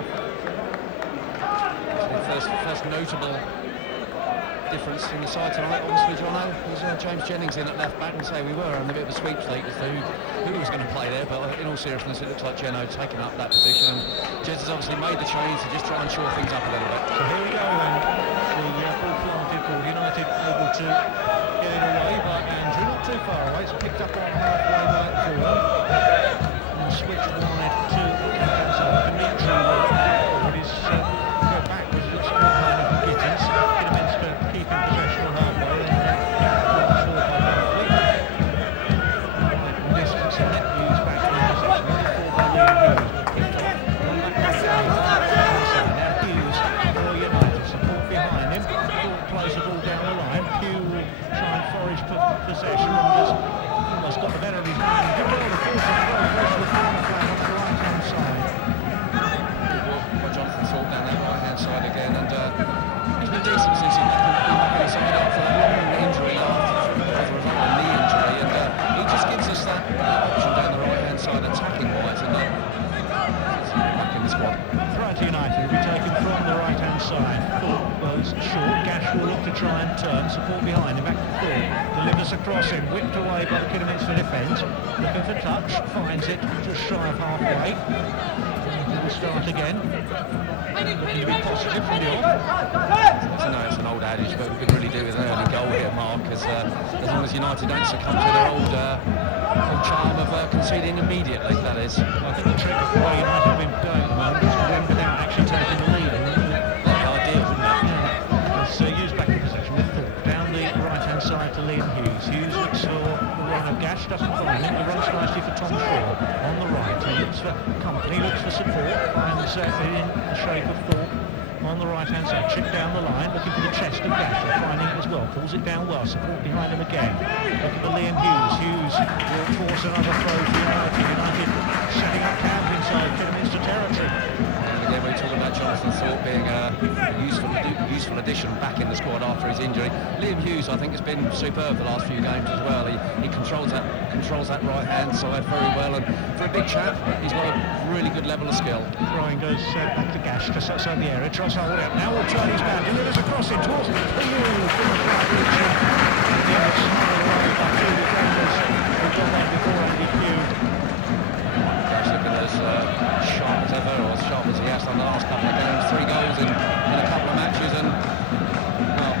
off. First notable difference in the side tonight, obviously, Jono, was James Jennings in at left back, and say we were on a bit of a sweepstake as to who was going to play there, but in all seriousness, it looks like Geno taking up that position, and Jez has obviously made the change to just try and shore things up a little bit. So here we go then, the ball planted for United, able to get it away by Andrew, not too far away, it's picked up on halfway by Ford, and switched wide to Dimitri, what is go backwards, it looks like line of Gittins, Kidderminster keeping possession on halfway, and short by Barkley. Distance and net views back to the possession, before by Liam Hughes, picked up, one back to now Hughes for United, support behind him, Ford plays the ball down the line, Hughes will try and forage possession, and just almost got the better of his man, and well, the force of throw goes to the corner flag on the right hand side. Jonathan Thorpe down that right-hand side again, and he's been decent since he's been back inside after that long injury, after a knee injury, and he just gives us that option down the right-hand side, attacking-wise, and he's back in the squad. Throw to United will be taken from the right-hand side. Thorpe goes short, Gash will look to try and turn, support behind him, back to Thorpe, delivers a crossing, whipped away by the Kidderminster defence, looking for touch, finds it just shy of halfway. We'll start again. Looking to be positive from the off. I know it's an old adage, but we could really do with an early goal here, Mark, as long as United don't succumb to their old charm of conceding immediately, that is. I think the trick of the way United have been going at the moment is to win without actually taking the lead. That's ideal, wouldn't it? Yeah. It's Hughes back in possession with Thorpe. Down the right-hand side to Liam Hughes. Hughes looks for the run of Gash, doesn't find him. He runs nicely for Tom Shaw on the right. He looks for company, looks for support, finds in the shape of Thorpe on the right-hand side. Chip down the line, looking for the chest of Gash, finding it as well. Pulls it down well, support behind him again. Looking for Liam Hughes. Hughes will force another throw for United. United setting up camp inside Kidderminster territory. Again, we're talking about Jonathan Thorpe being a useful addition back in the squad after his injury. Liam Hughes, I think, has been superb the last few games as well. He controls that right hand side very well, and for a big chap, he's got a really good level of skill. Throwing goes back to Gash, just outside the area, tries to hold out. Now will turn his man, delivers a cross in towards Hughes from the flat reaching. Yeah, it's smothered away by two defenders who got that before Andy Hughes. Gash looking as sharp as ever, or as sharp as he has done the last couple of games. 3 goals in a couple of matches, and well,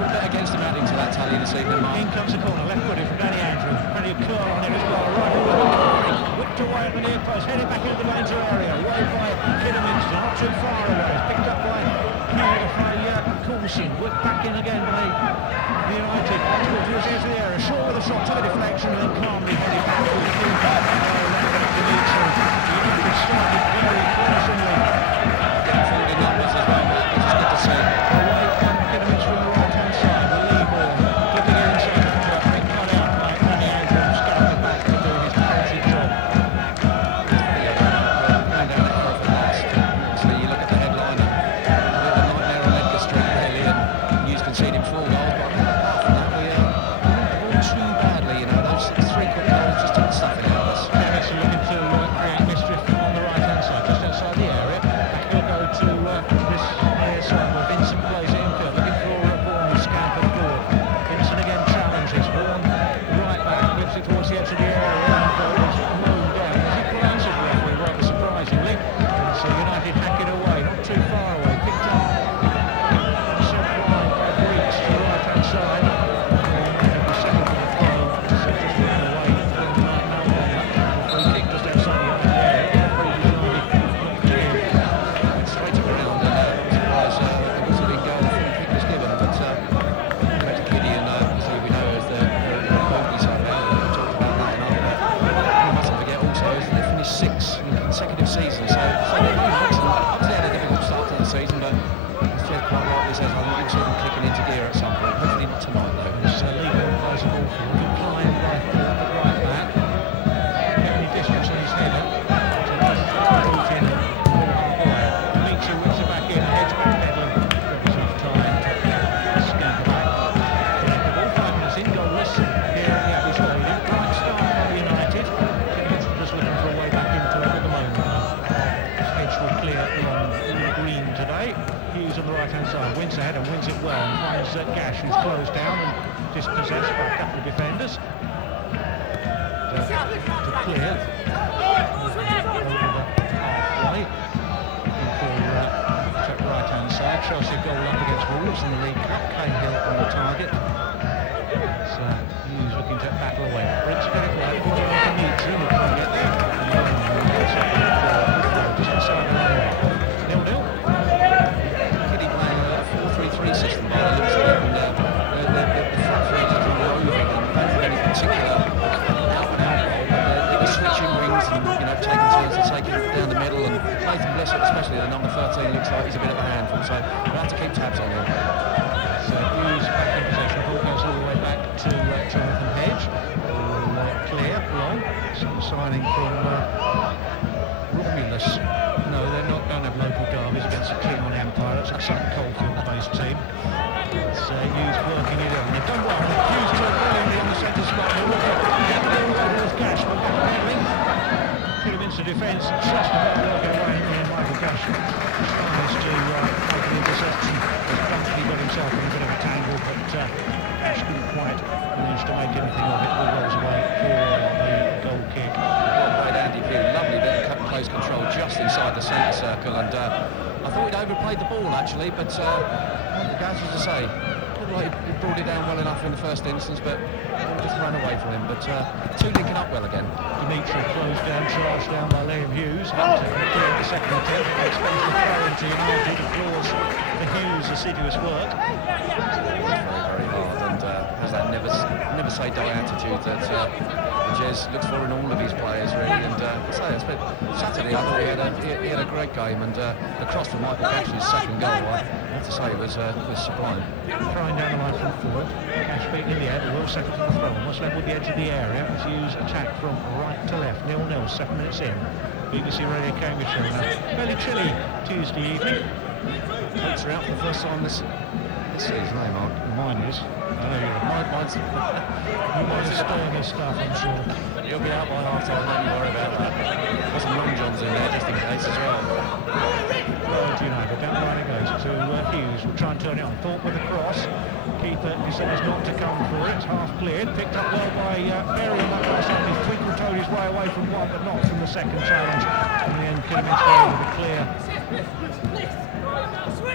we'll bet against him adding to that tally this evening, Mark. In comes the corner, left footed from Danny Andrew. Plenty of curl on him as well. Right forward with Corey. Whipped away at the near post, headed back into the danger area. Away by Kidderminster, not too far away. Picked up by Coulson. Whipped back in again by United. Once towards the edge of the area. Short with a shot to the deflection, and then calmly headed back to the field. United started very promisingly. Getting forward in numbers as well, Mark, which is good to see. Away from Kidderminster on the right-hand side. The lead ball. Flipping it inside the drop. Been cut out by Danny Andrew. Scouting back to do his defensive job. Going down the hill from last. So you look at the headline, a bit of a nightmare on Edgar Street, really, and Hughes conceding 4 goals, but apart from that, we all too badly, you know, those 3 quarters Gash, who's closed down and dispossessed by a couple of defenders. To clear over the halfway for right-hand side. Chelsea goal up against Wolves in the League Cup. Cahill on the target. So he's looking to battle away. Briggs got it right. He'll need to try and get there. Just inside the line. 0-0. Kitty playing a 4-3-3 system by the looks of it, and the front three is roving and don't have any particular out-and-out role, but they're switching wings and taking turns to take it down the middle, and Nathan Blissett, especially the number 13, looks like he's a bit of a handful, so we'll have to keep tabs on him. So Hughes back in possession. Ball goes all the way back to Jonathan Hedge. Clear, long. Some signing from Romulus. No, they're not going to have local derbies against a team on Empire. That's a Sutton Coldfield-based team. It's Hughes working it in. They've done well. Hughes took brilliantly on the centre spot. Gash, but backpedaling. Put him into defence. Just about working away. And Michael Gash tries to make an interception. He got himself in a bit of a tangle, but Gash couldn't quite manage to make anything of it. Ball rolls away for the goal kick. Well played, Andy Pugh. Lovely bit of cut and close control just inside the centre circle, and I thought he'd overplayed the ball actually, but Gash, as I say, looked like he brought it down well enough in the first instance, but just ran away from him. But two linking up well again. Dimitri closed down, charged down by Liam Hughes. Cleared the second attempt. Expense the throw into United. Applause for Hughes' assiduous work. Very, very hard, and has that never say die attitude that Jez looks for in all of his players, really. And Saturday, I thought he had a great game, and the cross from Michael Gash's second goal, I have to say, was sublime. Throwing down the line from forward. Gash beat in the air. The will second from the throw. Almost level with the edge of the area. As Hughes attack from right to left. 0-0. 7 minutes in. BBC Radio Cambridgeshire. Fairly chilly Tuesday evening. Coats are out for the first time this season, eh, Mark? Mine is. I know you're Mine's stormy stuff, I'm sure. You'll be out by half time, don't you worry about that. Got some long johns in there just in case as well. United down the line it goes to Hughes. Will try and turn it on. Thought with a cross. Keeper decides not to come for it. Half cleared. Picked up well by Berry on that last time. He's twinkle-toed his way away from one, but not from the second challenge. In the end, Kidderminster with a clear.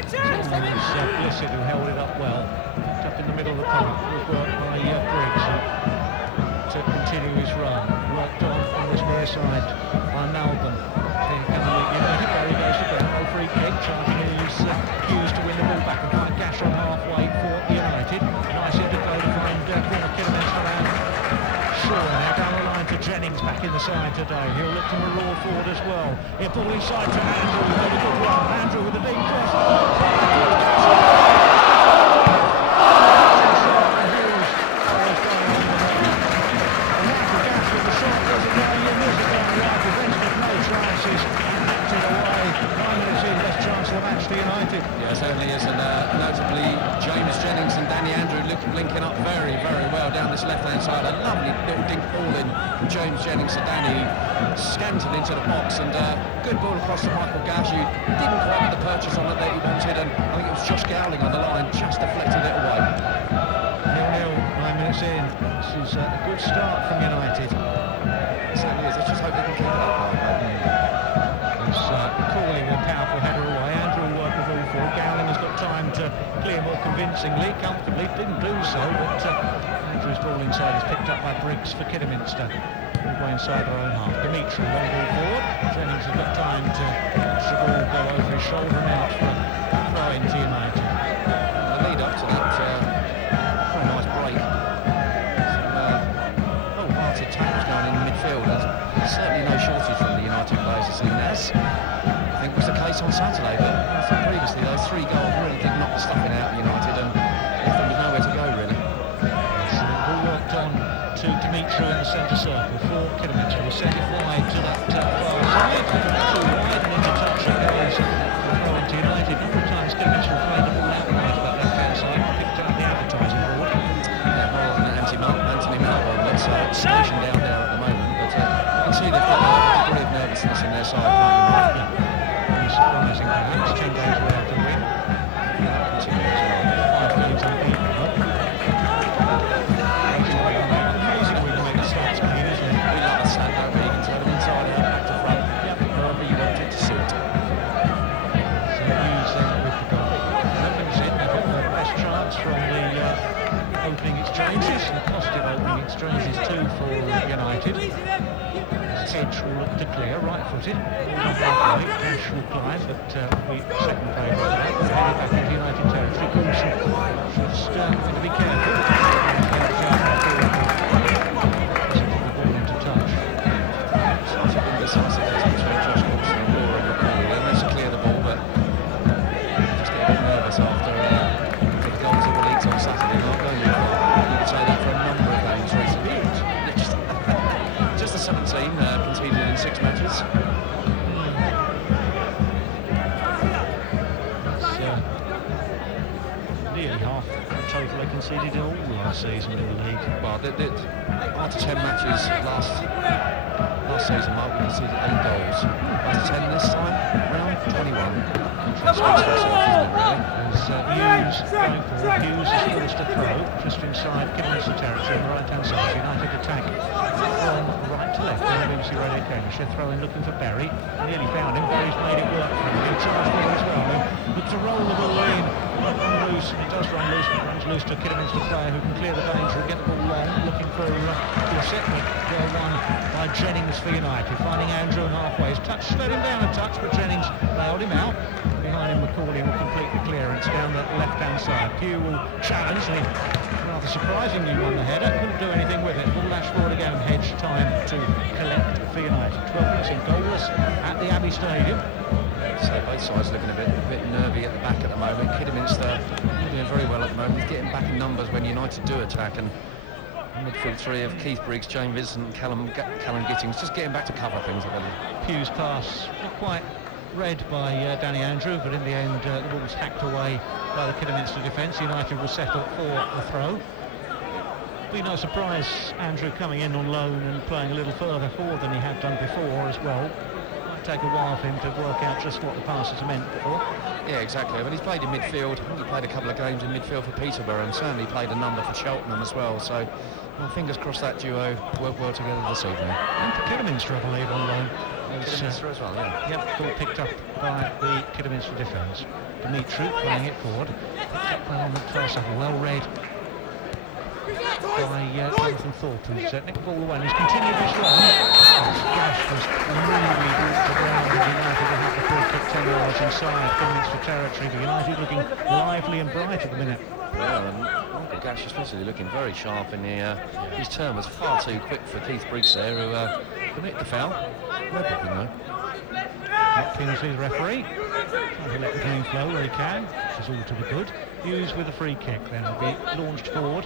Blissett who held it up well. Picked up in the middle of the park. Good work by Briggs to continue his run. Worked on this near side by Malcolm. Berry goes to ground. No free kick. Charging Hughes to win the ball back and find Gash on halfway for United. Nice interplay to find corner Kidderminster around. Shaw now down the line to Jennings back in the side today. He'll look to Maror forward as well. He'll pull inside to Andrew. Who had a good run. Andrew with a deep cross. Yeah, certainly is, and notably James Jennings and Danny Andrew linking up very, very well down this left-hand side. A lovely little dink ball in from James Jennings to Danny, scanted into the box, and good ball across to Michael Gash, who didn't quite get the purchase on it that he wanted, and I think it was Josh Gowling on the line, just deflected it away. 0-0, 9 minutes in. This is a good start from United. It certainly is. Let's just hope they can keep it up. It's Corley with a powerful header away. Andrew working with all four. Gowling has got time to clear more convincingly, comfortably. Didn't do so, but Andrew's ball inside is picked up by Briggs for Kidderminster. All go inside their own half. Dimitri, long ball forward. Jennings has got time to watch the ball go over his shoulder and out for a throw into United. The lead up to that, very nice break. Some hearted tackles going in midfield. There's certainly no shortage from the United players this evening. As I think was the case on Saturday, but I think previously those 3 goals really did knock the stuffing out of United, and there was nowhere to go really. Ball worked on to Dimitri in the centre circle for Kidderminster. He sent it wide to that far side. Too wide and into touch it goes. Throw into United. A number of times Kidderminster have played the ball out wide that left-hand side. Picked up the advertising board. Yeah, more than Anthony Malwell that's stationed down there at the moment, but you can see they've got a degree of nervousness in their side. Surprising perhaps. 10 days without a win. Continue as well. 5 games unbeaten. It's 2 for United. Hedge will look to clear, right-footed. Halfway, Cash will climb, but we second favourite for that. We'll head it back into United territory. Coulson just going to be careful. Into touch. Decisive between Josh Coulson and Laura and McCauley. They managed to clear the ball, but just get a bit nervous after the goals of the leagues on Saturday night, don't you? You could say that for a number of games recently. Just the 17 conceded in 6 matches. Nearly half the total they conceded in all last season in the league. Well, after 10 matches last season, Mark, we conceded 8 goals. After 10 this time round, 21. Hughes going forward. Hughes is forced to throw just inside Kidderminster territory on the right-hand side. United attack from right to left. Then BBC Radio Cambridge. They're throwing, looking for Barry. Nearly found him. Barry's made it work for him. He charged there as well. Look to roll the ball in. Run loose, and it does run loose. It runs loose to a Kidderminster player who can clear the danger and get the ball long. Looking for Dorset. Well won by Jennings for United. Finding Andrew halfway. His touch slowed him down a touch, but Jennings bailed him out. Behind him, McCauley will complete the clearance down the left-hand side. Pugh will challenge, and he rather surprisingly won the header. Couldn't do anything with it. Ball lashed forward again. Hedge time to collect for United. 12 minutes in goalless at the Abbey Stadium. So both sides looking a bit nervy at the back at the moment. Kidderminster doing very well at the moment. He's getting back in numbers when United do attack, and midfield three of Keith Briggs, James Vincent, and Callum Gittings just getting back to cover things a little. Pugh's pass not quite read by Danny Andrew, but in the end the ball was hacked away by the Kidderminster defence. United will settle for the throw. Be no surprise Andrew coming in on loan and playing a little further forward than he had done before as well. Might take a while for him to work out just what the passes meant before. Yeah, exactly. But he's played in midfield. I think he played a couple of games in midfield for Peterborough, and certainly played a number for Cheltenham as well. So, well, fingers crossed that duo work well together this evening. And for Kidderminster, I believe, on loan. Kidderminster as well, yeah. Yep, ball picked up by the Kidderminster defence. Dimitri playing it forward. Picked up by McPherson, well read by Jonathan Thorpe, who's nicked the ball away. And he's continued his run. Gash was really walked around, and United will have the free kick 10 yards inside Kidderminster territory. But United looking lively and bright at the minute. Yeah, and Michael Gash especially looking very sharp in the his turn was far too quick for Keith Briggs there, who committed the foul. No booking though. Watkins is the referee, trying to let the game flow where he can, which is all to the good. Hughes with a free kick, then will be launched forward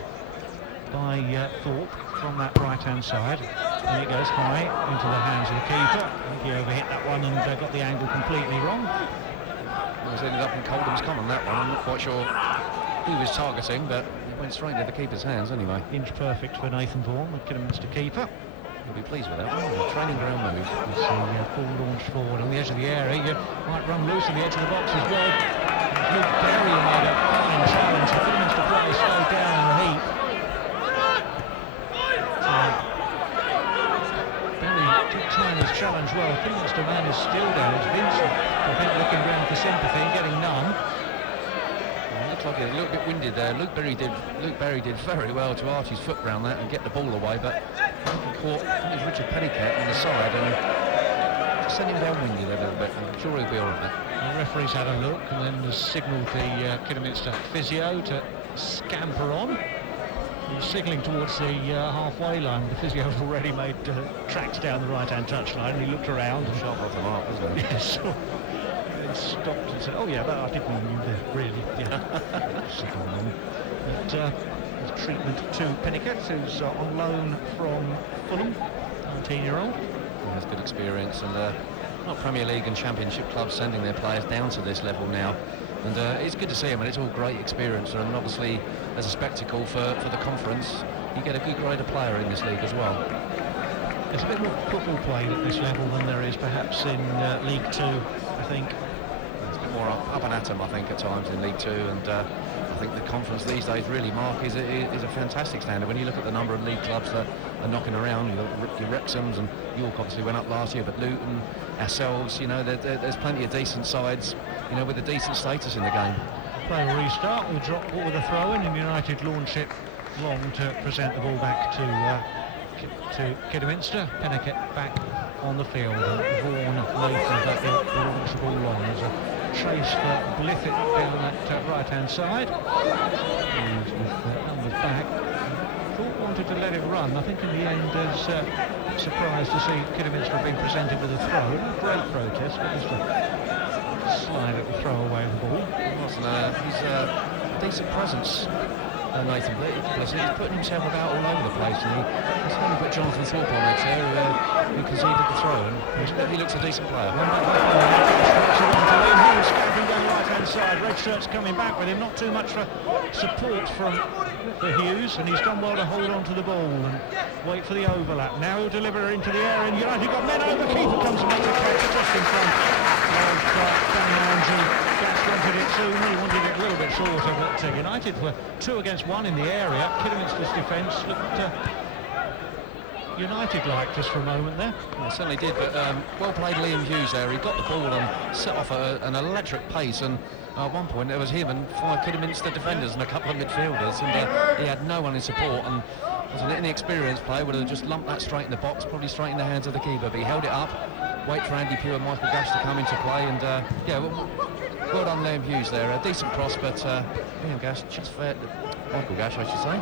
by Thorpe from that right-hand side, and it goes high into the hands of the keeper. I think he overhit that one and got the angle completely wrong. It was ended up in Coldham's common, that one. I'm not quite sure who he was targeting, but it went straight into the keeper's hands anyway. Inch perfect for Nathan Vaughan, the Kidderminster keeper. He'll be pleased with that. Oh, training ground move. You see ball launched forward on the edge of the area. You might run loose on the edge of the box as well. Luke Berry made a fine challenge. The Kidderminster players slowed down in the heat. Berry took time his challenge well. Kidderminster man is still down. It's Vincent, I think, looking round for sympathy and getting none. Looked like he was a little bit winded there. Luke Berry did very well to arch his foot round that and get the ball away, but caught, I think it was Richard Pennycat on the side and just sent him down winded a little bit. I'm sure he'll be all right. The referee's had a look and then has signalled the Kidderminster physio to scamper on. He's signalling towards the halfway line. The physio had already made tracks down the right-hand touchline, and he looked around. And sharp off the mark, wasn't he? Yes. He stopped and said, "Oh yeah, I did mean you there, really." Yeah. But his treatment to Pennycat, who's on loan from Fulham, 19-year-old. He has good experience, and not Premier League and Championship clubs sending their players down to this level now. And it's good to see him, and it's all great experience, and obviously as a spectacle for the conference, you get a good grade of player in this league as well. There's a bit more football played at this level than there is perhaps in League 2, I think. It's a bit more up and at 'em, I think, at times in League 2, and I think the conference these days really, Mark, is a fantastic standard. When you look at the number of league clubs that are knocking around, your Wrexhams, and York obviously went up last year, but Luton, ourselves, you know, there's plenty of decent sides, you know, with a decent status in the game. Play a restart, we'll drop ball with a throw in, and United launch it long to present the ball back to to Kidderminster. Pennicket back on the field. Vaughan Nathan that launch the ball on. There's a chase for Blithett down that right-hand side. Hughes with numbers back. Thought wanted to let it run. I think in the end is surprised to see Kidderminster have been presented with a throw. Not a great protest, but just a slide at the throw away of the ball. He's a decent presence. Nathan Blissett, he's putting himself about all over the place, and he's only put Jonathan Thorpe on it here, who conceded the throw, and he looks a decent player. Scamping down the right-hand side. Red shirt's coming back with him. Not too much for support for Hughes, and he's done well to hold on to the ball and wait for the overlap. Now he'll deliver into the air, and United got men over. Keeper comes and makes a catch just in front of Danny Andrew. Gash wanted it sooner, he wanted it a little bit shorter, but United were 2 against 1 in the area. Kidderminster's defence looked United-like just for a moment there. Well, it certainly did, but well played Liam Hughes there. He got the ball and set off at an electric pace, and at one point there was him and 5 Kidderminster defenders and a couple of midfielders, and he had no one in support, and as an inexperienced player would have just lumped that straight in the box, probably straight in the hands of the keeper, but he held it up, wait for Andy Pugh and Michael Gash to come into play, and yeah, well done Liam Hughes there. A decent cross, but Liam Gash just fair, Michael Gash I should say,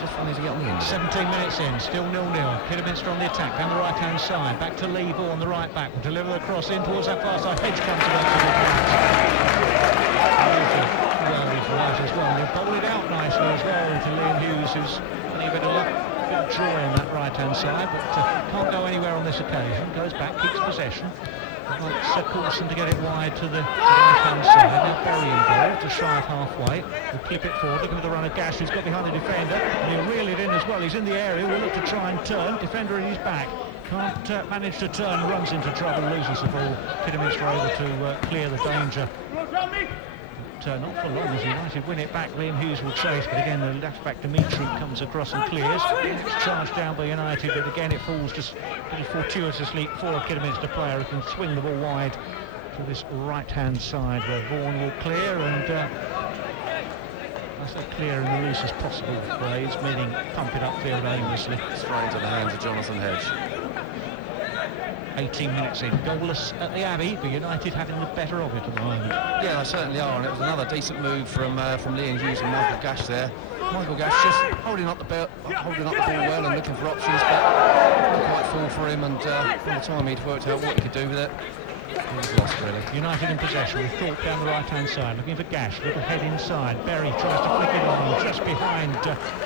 just funny to get on the end. 17 minutes in, still 0-0. Kidderminster on the attack, down the right-hand side, back to Lee Vaughan, the right back, will deliver the cross in towards that far side. Hedge comes away to the right as well. He'll bowl it out nicely as well to Liam Hughes, who's any bit of luck, bit of joy on that right-hand side, but can't go anywhere on this occasion. Goes back, keeps possession. Like Coulson to get it wide to the right-hand side. Now Berry involved, just shy of halfway. He'll clip it forward, looking for the runner Gash, who's got behind the defender, and he'll reel it in as well. He's in the area, will look to try and turn. Defender in his back, can't manage to turn, runs into trouble, loses the ball. Kidderminster able to clear the danger. Not for long as United win it back. Liam Hughes will chase, but again the left back Dimitri comes across and clears. It's charged down by United, but again it falls just a little fortuitously for a Kidderminster player who can swing the ball wide to this right-hand side where Vaughan will clear, and I say clear in the loosest possible ways, meaning pump it upfield aimlessly. Straight into the hands of Jonathan Hedge. 18 minutes in, goalless at the Abbey, but United having the better of it at the moment. Yeah, they certainly are, and it was another decent move from Liam Hughes and Michael Gash there. Michael Gash just holding up the ball well and looking for options, but didn't quite fall for him, and by the time he'd worked out what he could do with it, he was lost really. United in possession, with Thorpe down the right-hand side, looking for Gash, little head inside. Berry tries to flick it on, just behind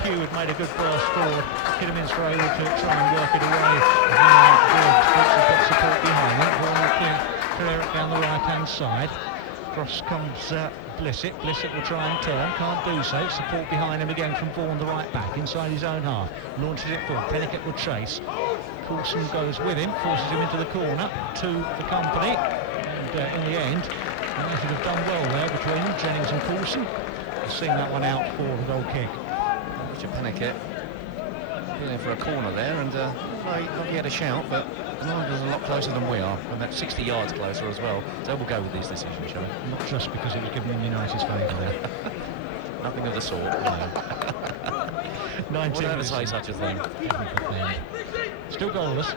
Pugh had made a good burst forward. Kidderminster able to try and work it away. Brooks has got support behind him. Vaughan will clear it down the right-hand side. Cross comes Blissett. Blissett will try and turn, can't do so. Support behind him again from Vaughan, the right back, inside his own half. Launches it forward. Pennicket will chase. Coulson goes with him, forces him into the corner to the company, and in the end United have done well there between them, Jennings and Coulson. They've seen that one out for the goal kick. Richard Pennicket in for a corner there, and he had a shout, but United was a lot closer than we are, and about 60 yards closer as well, so we'll go with these decisions, shall we? Not just because it was given in United's favour there. Nothing of the sort, no. 19 We'll never say such a thing. Still goalless.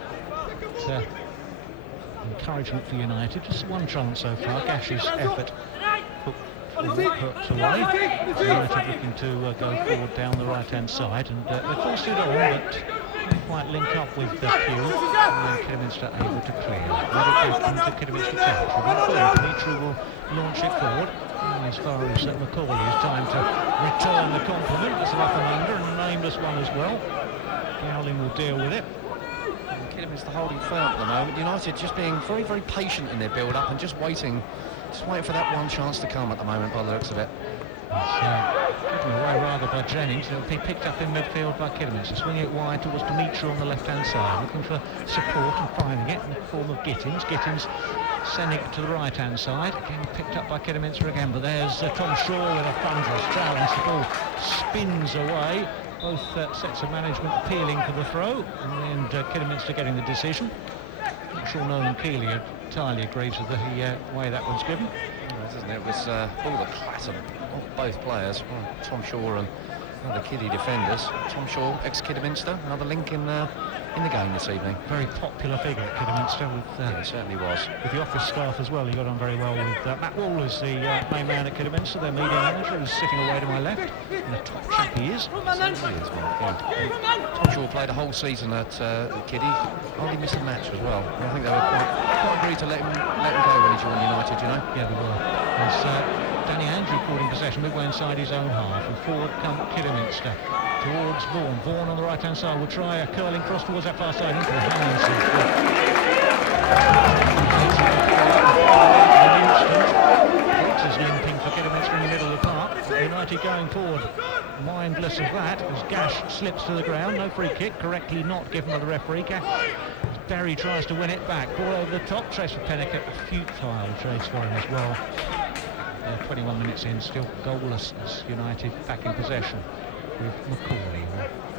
Encouragement for United. Just one chance so far. Gash's effort put away. United looking to go forward down the right-hand side, and they forced it on, but didn't quite link up with Pugh. And then Kidderminster able to clear. Let it back into Kidderminster territory. Dimitri will launch it forward. And as far as Macaulay, it's time to return the compliment. It's an up and under, and a nameless one as well. Dowling will deal with it. Kidderminster holding firm at the moment. United just being very, very patient in their build-up and just waiting for that one chance to come at the moment by the looks of it. It's given away rather by Jennings. It'll be picked up in midfield by Kidderminster. Swinging it wide towards Dimitri on the left-hand side, looking for support and finding it in the form of Gittins. Gittins sending it to the right-hand side. Again picked up by Kidderminster again, but there's Tom Shaw with a thunderous challenge. The ball spins away. Both sets of management appealing for the throw, and Kidderminster getting the decision. Not sure Nolan Keeley entirely agrees with the way that one's given. Isn't it? It was all the class of both players, Tom Shaw and one of the kiddie defenders. Tom Shaw, ex-Kidderminster, another link in in the game this evening. Very popular figure at Kidderminster with It certainly was. with the office staff as well. He got on very well with Matt Wall as the main man at Kidderminster, their media manager, who's sitting away to my left. And a top chap he is. Certainly is, Mark, yeah. Tom Shaw played a whole season at Kiddie. Only missed a match as well. And I think they were quite agreed to let him go when he joined United, you know. Yeah, they were. As Danny Andrew caught in possession midway inside his own half, and forward come Kidderminster towards Vaughan. Vaughan on the right-hand side will try a curling cross towards that far side into the hands of Briggs is limping for Kidderminster in the middle of the park. United going forward, mindless of that, as Gash slips to the ground. No free kick, correctly not given by the referee. Berry tries to win it back. Ball over the top, chase for Pennicott, a futile chase for him as well. 21 minutes in, still goalless as United back in possession with McCauley.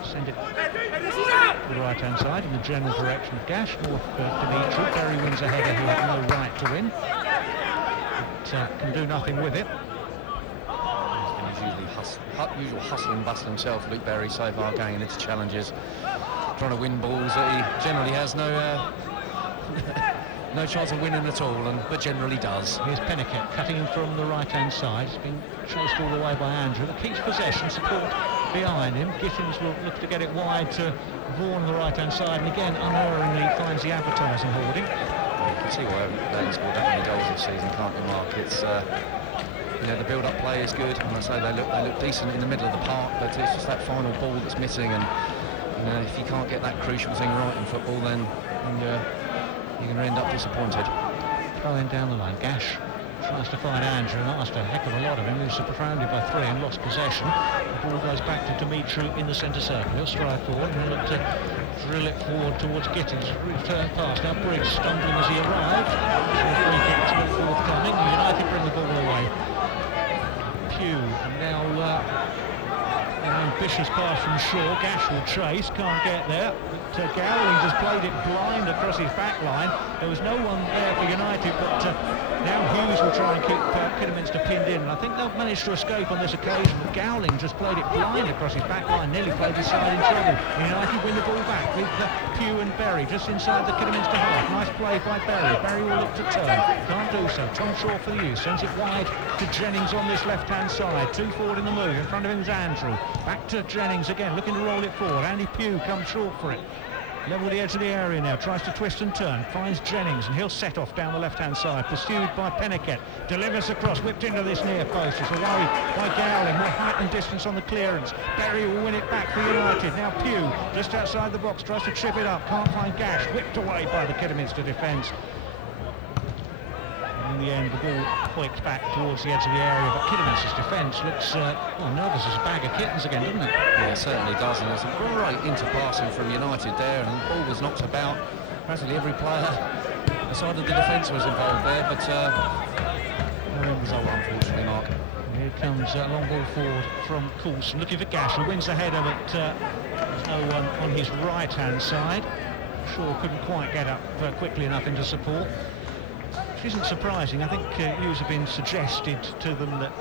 Send it to the right-hand side in the general direction of Gash, north Dimitri. Berry wins a header who had no right to win, but can do nothing with it. Usual hustle and bustle himself, Luke Berry, so far going into challenges, trying to win balls that he generally has no no chance of winning at all, but generally does. Here's Pennicott cutting in from the right-hand side. He's been chased all the way by Andrew, but keeps possession, support behind him. Gittins will look to get it wide to Vaughan on the right-hand side, and again unerringly finds the advertising hoarding. You can see why they haven't scored that many goals this season, can't you, Mark? It's you know, the build-up play is good, and I say they look decent in the middle of the park, but it's just that final ball that's missing, and you know, if you can't get that crucial thing right in football, then you're going to end up disappointed. Throw in down the line. Gash tries to find Andrew and asked a heck of a lot of him. He was surrounded by three and lost possession. The ball goes back to Dimitri in the centre circle. He'll stride forward and look to drill it forward towards Gittins. Return pass. Now Briggs stumbling as he arrived. So the free kick is forthcoming. United bring the ball away. Pugh now an ambitious pass from Shaw. Gash will chase, can't get there. But Gowling just played it blind across his back line. There was no one there for United, but now Hughes will try and keep Kidderminster pinned in. And I think they'll manage to escape on this occasion. But Gowling just played it blind across his back line, nearly played his side in trouble. United win the ball back with Pugh and Berry just inside the Kidderminster half. Nice play by Berry. Berry will look to turn. Can't do so. Tom Shaw for the use. Sends it wide to Jennings on this left-hand side. Two forward in the move. In front of him is Andrew. Back to Jennings again, looking to roll it forward. Andy Pugh comes short for it. Level the edge of the area now, tries to twist and turn, finds Jennings, and he'll set off down the left-hand side, pursued by Pennicott, delivers across, whipped into this near post. It's a worry by Gowling, more height and distance on the clearance. Berry will win it back for United. Now Pugh, just outside the box, tries to chip it up, can't find Gash, whipped away by the Kidderminster defence. In the end, the ball points back towards the edge of the area, but Kidderminster's defence looks nervous as a bag of kittens again, doesn't it? Yeah, it certainly does, and there's a great interpassing from United there, and the ball was knocked about. Practically every player aside of the defence was involved there, but no end result, unfortunately, Mark. Here comes a long ball forward from Coulson, looking for Gash, who wins the header, but there's no one on his right-hand side. Shaw couldn't quite get up quickly enough into support. Isn't surprising. I think Hughes have been suggested to them that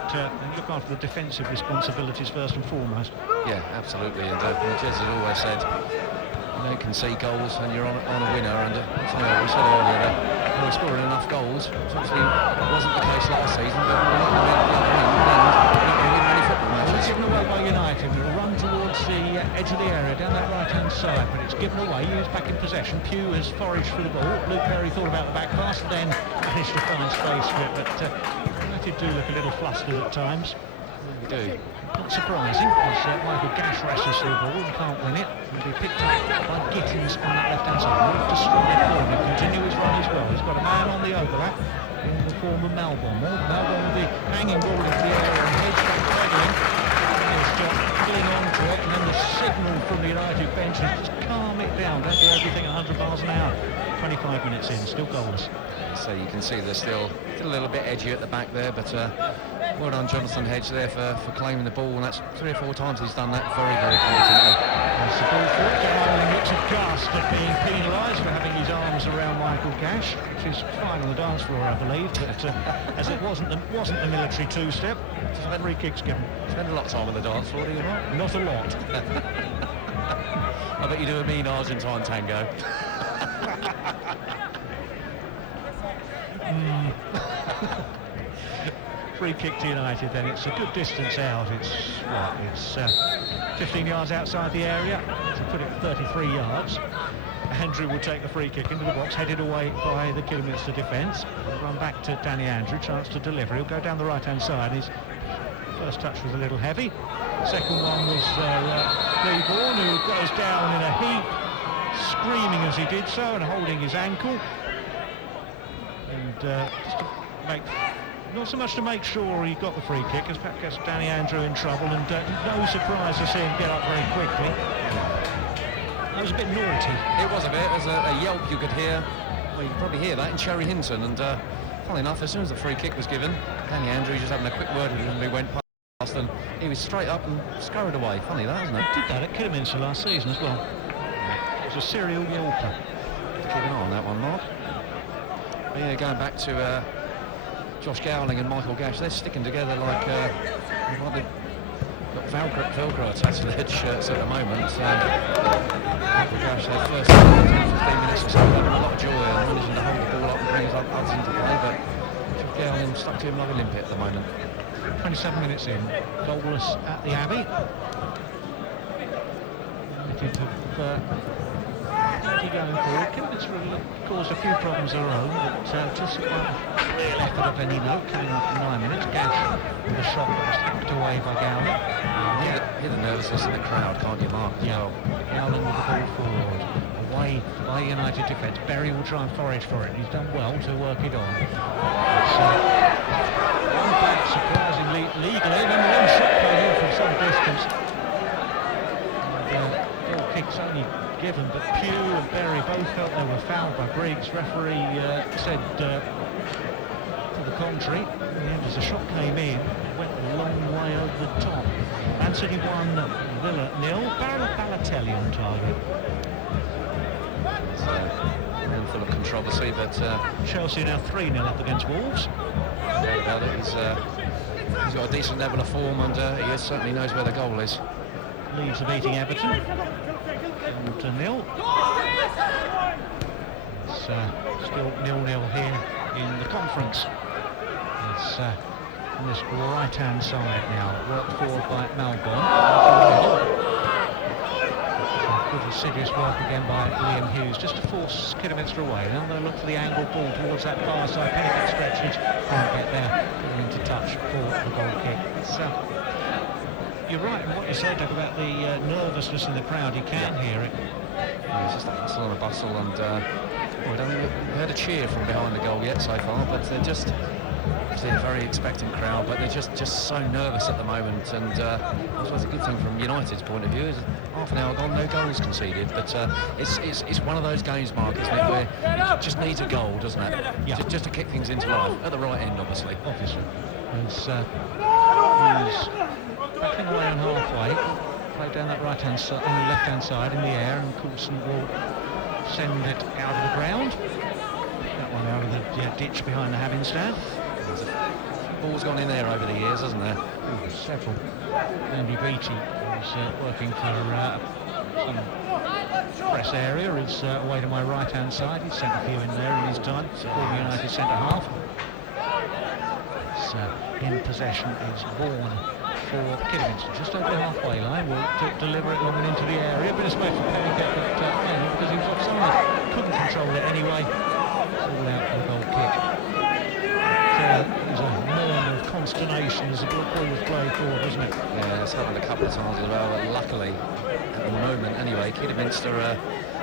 look after the defensive responsibilities first and foremost. Yeah, absolutely. And Jez has always said, you don't concede goals and you're on a winner. And we said earlier that they were scoring enough goals. Which obviously wasn't the case last season, but we're not going to win many football matches. It's given away by United. We'll run towards the edge of the area down that right-hand side, but it's given away. Hughes back in possession. Pugh has foraged for the ball. Luke Berry thought about the back pass, then managed to find space for it, but United do look a little flustered at times. We do. Not surprising, as Michael Gash wrestles through the ball and can't win it. It'll be picked up by Gittins on that left-hand side. He'll look to stride forward and continue his run as well. He's got a man on the overlap in the form of Melbourne. Melbourne with the hanging ball into the area and heads back pedaling. Cling on to it, and then the signal from the United bench is just calm it down. Don't do everything 100 miles an hour. 25 minutes in, still goalless. So you can see they're still a little bit edgy at the back there, but well done Jonathan Hedge there for claiming the ball, and that's 3 or 4 times he's done that very, very competently. That's the ball for it. Gowling looks aghast at being penalised for having his arms around Michael Gash, which is fine on the dance floor, I believe, but as it wasn't the military two-step, free kicks given. Spend a lot of time on the dance floor, do you not? Not a lot. I bet you do a mean Argentine tango. Free kick to United then. It's a good distance out. It's 15 yards outside the area. To put it 33 yards. Andrew will take the free kick into the box, headed away by the Kidderminster defence. Run back to Danny Andrew, chance to deliver. He'll go down the right-hand side. His first touch was a little heavy. Second one was Lee Vaughan, who goes down in a heap, screaming as he did so and holding his ankle. And just to make, not so much to make sure he got the free kick, as that gets Danny Andrew in trouble, and no surprise to see him get up very quickly. That was a bit naughty. It was a bit. There's a yelp you could hear. Well, you could probably hear that in Cherry Hinton. And funnily enough, as soon as the free kick was given, Danny Andrew just having a quick word with him, and we went past, and he was straight up and scurried away. Funny that, isn't it? Did that at Kidderminster last season as well. It was a serial yelper. Keep an eye on that one, Mark. But yeah, going back to Josh Gowling and Michael Gash, they're sticking together like they've got Velcro attached to their shirts at the moment. Michael Gash, their first 15 minutes or so, having a lot of joy and managing to hold the ball up and bring his others into play, but Josh Gowling stuck to him like a limpet at the moment. 27 minutes in, goalless at the Abbey. United have going forward. Kidderminster caused a few problems of their own, but just one real effort of any note came up in 9 minutes. Gash with a shot that was hacked away by Gowling. Hear the nervousness in the crowd, can't you, Mark? Yeah. Gowling with the ball forward, away by United defence. Berry will try and forage for it. He's done well to work it on. So, one back, surprisingly legally, and then one shot played in from some distance. And goal kick's only given, but Pugh and Berry both felt they were fouled by Briggs. Referee said to the contrary. In the end, as the shot came in, it went a long way over the top. Man City 1, Villa 0. Balotelli on target. It's a full of controversy, but Chelsea now 3-0 up against Wolves. About it. He's got a decent level of form, and he certainly knows where the goal is. Leeds are beating Everton 1-0. It's still 0-0 here in the conference. It's on this right-hand side now, worked forward by Malbon. Good assiduous work again by Liam Hughes, just to force Kidderminster away. Now they'll look for the angled ball towards that far side. Pennicock stretches, can't get there, going into touch for the goal kick. You're right in what you said, Doug, about the nervousness in the crowd. You can hear it. Yeah, it's just a hustle and a bustle, and we haven't heard a cheer from behind the goal yet so far, but they're just obviously a very expectant crowd, but they're just so nervous at the moment. And I suppose a good thing from United's point of view is half an hour gone, no goals conceded, but it's one of those games, Mark, isn't it, where it just needs a goal, doesn't it? Yeah. Just to kick things into life at the right end, obviously. Obviously. He's backing away on halfway, played down that right-hand side, on the left-hand side in the air, and Coulson will send it out of the ground. That one out of the ditch behind the having stand. Ball's gone in there over the years, hasn't there? Ooh, several. Andy Beattie, who's working for some press area, is away to my right-hand side. He's sent a few in there in his time, former United centre-half. In possession is Vaughan for Kidderminster, just over the halfway line. Will deliver it long and into the area. Bit of space for Pennicock, but mainly because he was offside. Couldn't control it anyway. All out for the goal kick. There's a murmur of consternation as the ball was played forward, isn't it? Yeah, it's happened a couple of times as well, but luckily, at the moment anyway, Kidderminster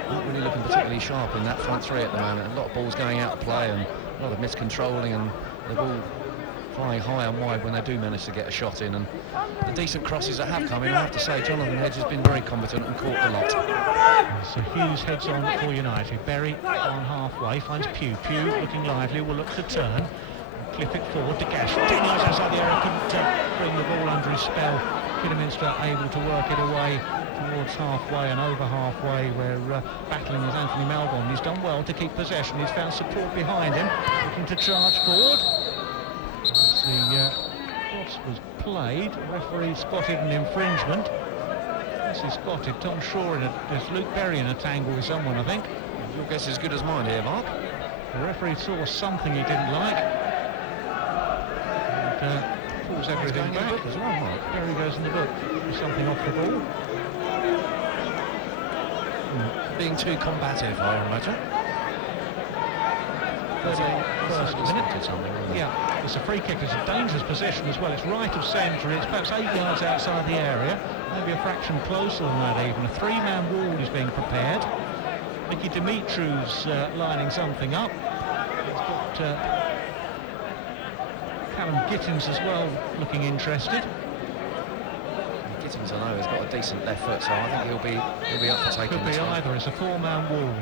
not really looking particularly sharp in that front three at the moment. A lot of balls going out of play and a lot of miscontrolling, and the ball flying high and wide when they do manage to get a shot in. And the decent crosses that have come in, I have to say, Jonathan Hedge has been very competent and caught the lot. So Hughes heads on for United. Berry on halfway, finds Pugh. Pugh looking lively, will look to turn. Clip it forward to Gash. 10 yards outside the area, couldn't bring the ball under his spell. Kidderminster able to work it away towards halfway and over halfway, where battling is Anthony Malbon. He's done well to keep possession. He's found support behind him, looking to charge forward. As the cross was played, the referee spotted an infringement. As he spotted Tom Shaw there's Luke Berry in a tangle with someone, I think. Your guess is as good as mine here, Mark. The referee saw something he didn't like and pulls everything back. As well, Mark. Berry goes in the book. There's something off the ball. Being too combative, I imagine. First minute. Something, Yeah, it's a free kick. It's a dangerous position as well. It's right of centre. It's perhaps 8 yards outside the area. Maybe a fraction closer than that even. A three-man wall is being prepared. Mickey Dimitriou's lining something up. He's got Callum Gittins as well looking interested. Gittins, I know, has got a decent left foot, so I think he'll be up for taking Could this be one. either. It's a four-man wall.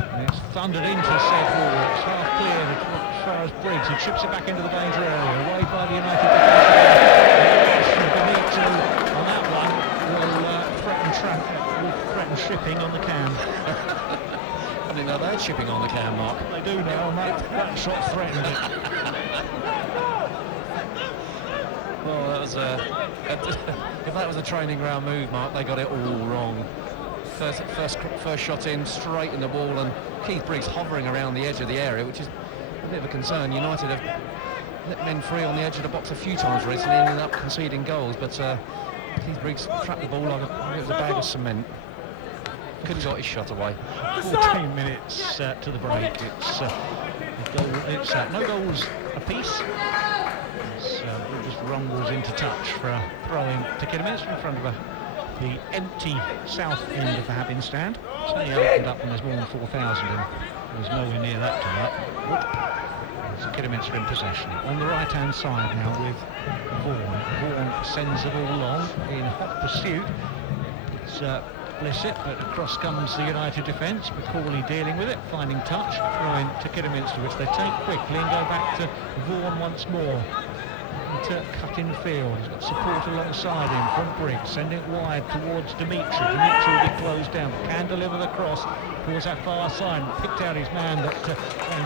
And it's thundered into said wall. It's half clear as far as Briggs. He chips it back into the danger area. Away by the United defence. Dimitriou on that one will threaten shipping on the cam. I didn't know they're chipping on the cam, Mark. They do now, and that shot threatened it. Well, that was if that was a training ground move, Mark, they got it all wrong. First shot in, straight in the ball, and Keith Briggs hovering around the edge of the area, which is a bit of a concern. United have let men free on the edge of the box a few times recently and ended up conceding goals, but Keith Briggs trapped the ball like it was a bag of cement. Could have got his shot away. 14 minutes to the break. It's no goals apiece. It just rumbles into touch for a throw-in to Kidderminster in front of the empty south end of the Habin stand. It's only opened up when there's more than 4,000 and there's nowhere near that tonight. So Kidderminster in possession. On the right-hand side now with Vaughan. Vaughan sends the ball long in hot pursuit. It's Blissett, but across comes the United defence. McCauley dealing with it, finding touch, throwing to Kidderminster, which they take quickly and go back to Vaughan once more. To cut in field. He's got support alongside him from Briggs, sending it wide towards Dimitriou. Dimitriou will be closed down, but can deliver the cross towards that far side. Picked out his man, but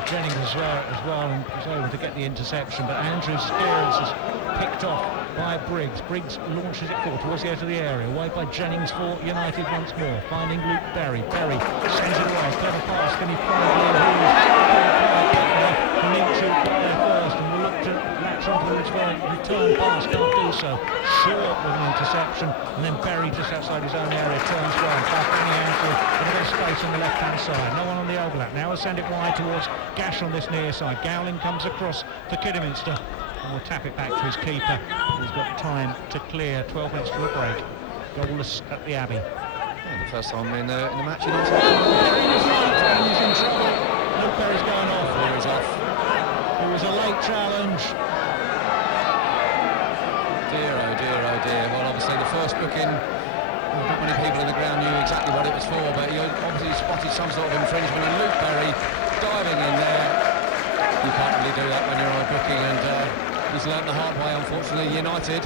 Jennings as well, and was able to get the interception. But Andrew Spears is picked off by Briggs. Briggs launches it forward towards the edge of the area, away by Jennings for United once more, finding Luke Berry. Berry sends it away, clever pass. Can he find Dimitriou got there first, and will look to latch onto the return pass, can't do so. Short with an interception, and then Berry just outside his own area turns well. Finding Andrew in a bit of space on the left-hand side. No one on the overlap. Now we'll send it wide towards Gash on this near side. Gowling comes across for Kidderminster and will tap it back to his keeper. He's got time to clear. 12 minutes to a break. Goalless at the Abbey. And the first time in the match, United. He's in trouble. Luke Berry's going off. There he's off. It was a late challenge. Dear, oh dear, oh dear. Well, obviously the first booking, not many people in the ground knew exactly what it was for, but you obviously spotted some sort of infringement, and Luke Berry diving in there. You can't really do that when you're on a booking, and he's learnt the hard way, unfortunately. United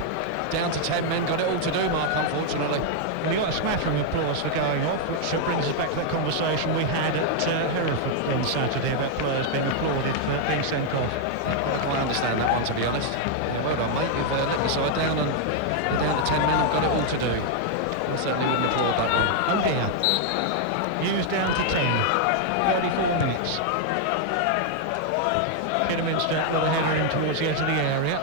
down to 10 men, got it all to do, Mark, unfortunately. We got a smattering of applause for going off, which brings us back to that conversation we had at Hereford on Saturday about players being applauded for being sent off. Well, I understand that one, to be honest. Yeah, well done, mate. You've let the side down, and you're down to 10 men and got it all to do. I certainly wouldn't applaud that one. Oh dear. Hughes down to 10. 34 minutes. Kidderminster with a header in towards the edge of the area.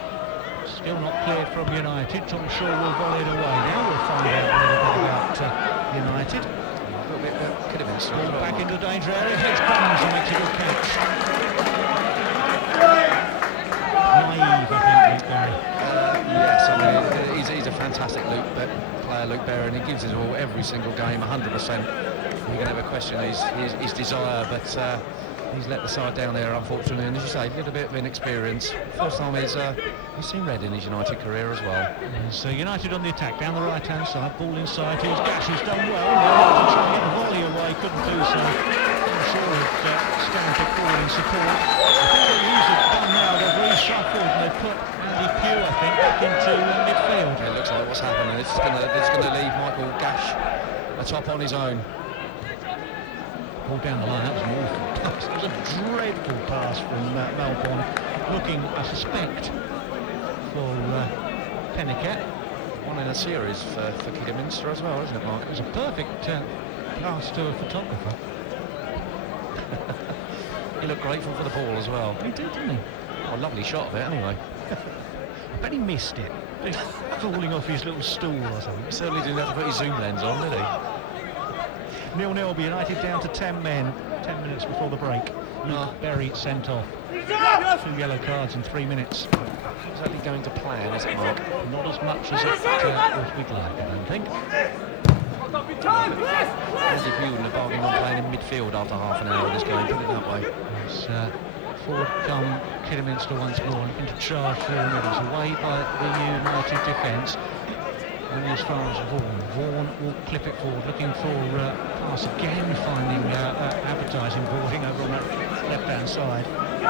Still not cleared from United. Tom Shaw will volley it away now. We'll find out a little bit about United. A little bit could have been struck. Back into the danger area. Here's Cummins and makes a good catch. Naive, I think, Luke Berry. Yes, I mean, he's a fantastic player, Luke Berry, and he gives his all every single game, 100%. You can never question his desire, but he's let the side down there, unfortunately, and as you say, a little bit of inexperience. First time he's seen red in his United career as well. So United on the attack, down the right-hand side, ball inside, here's Gash, who's done well, now to try and get the volley away, couldn't do so. I'm sure he'd stand forward in support. I think what Hughes have done now, they've reshuffled and they've put Andy Pugh, I think, back into midfield. It looks like what's happening. It's going to leave Michael Gash atop on his own. Ball down the line, that was an awful pass. It was a dreadful pass from Melbourne, looking, I suspect, for Penniket. one in a series for Kidderminster as well, isn't it, Mark? It was a perfect pass to a photographer. He looked grateful for the ball as well. He did, didn't he? Oh, a lovely shot of it, anyway. But he missed it. He's falling off his little stool or something. He certainly didn't have to put his zoom lens on, did he? 0-0, United down to 10 men. 10 minutes before the break. Luke Berry sent off. 2 yellow cards in 3 minutes. Exactly going to plan, is it, Mark? Not as much as it we'd like, I don't think. Andy Pugh and bargained on playing in midfield after half an hour of this game, put it that way. It's forward come Kidderminster once more, looking to charge forward. He's away by the United defence. Winning as far as Vaughan. Vaughan will clip it forward, looking for pass again, finding advertising boarding over on that left-hand side. And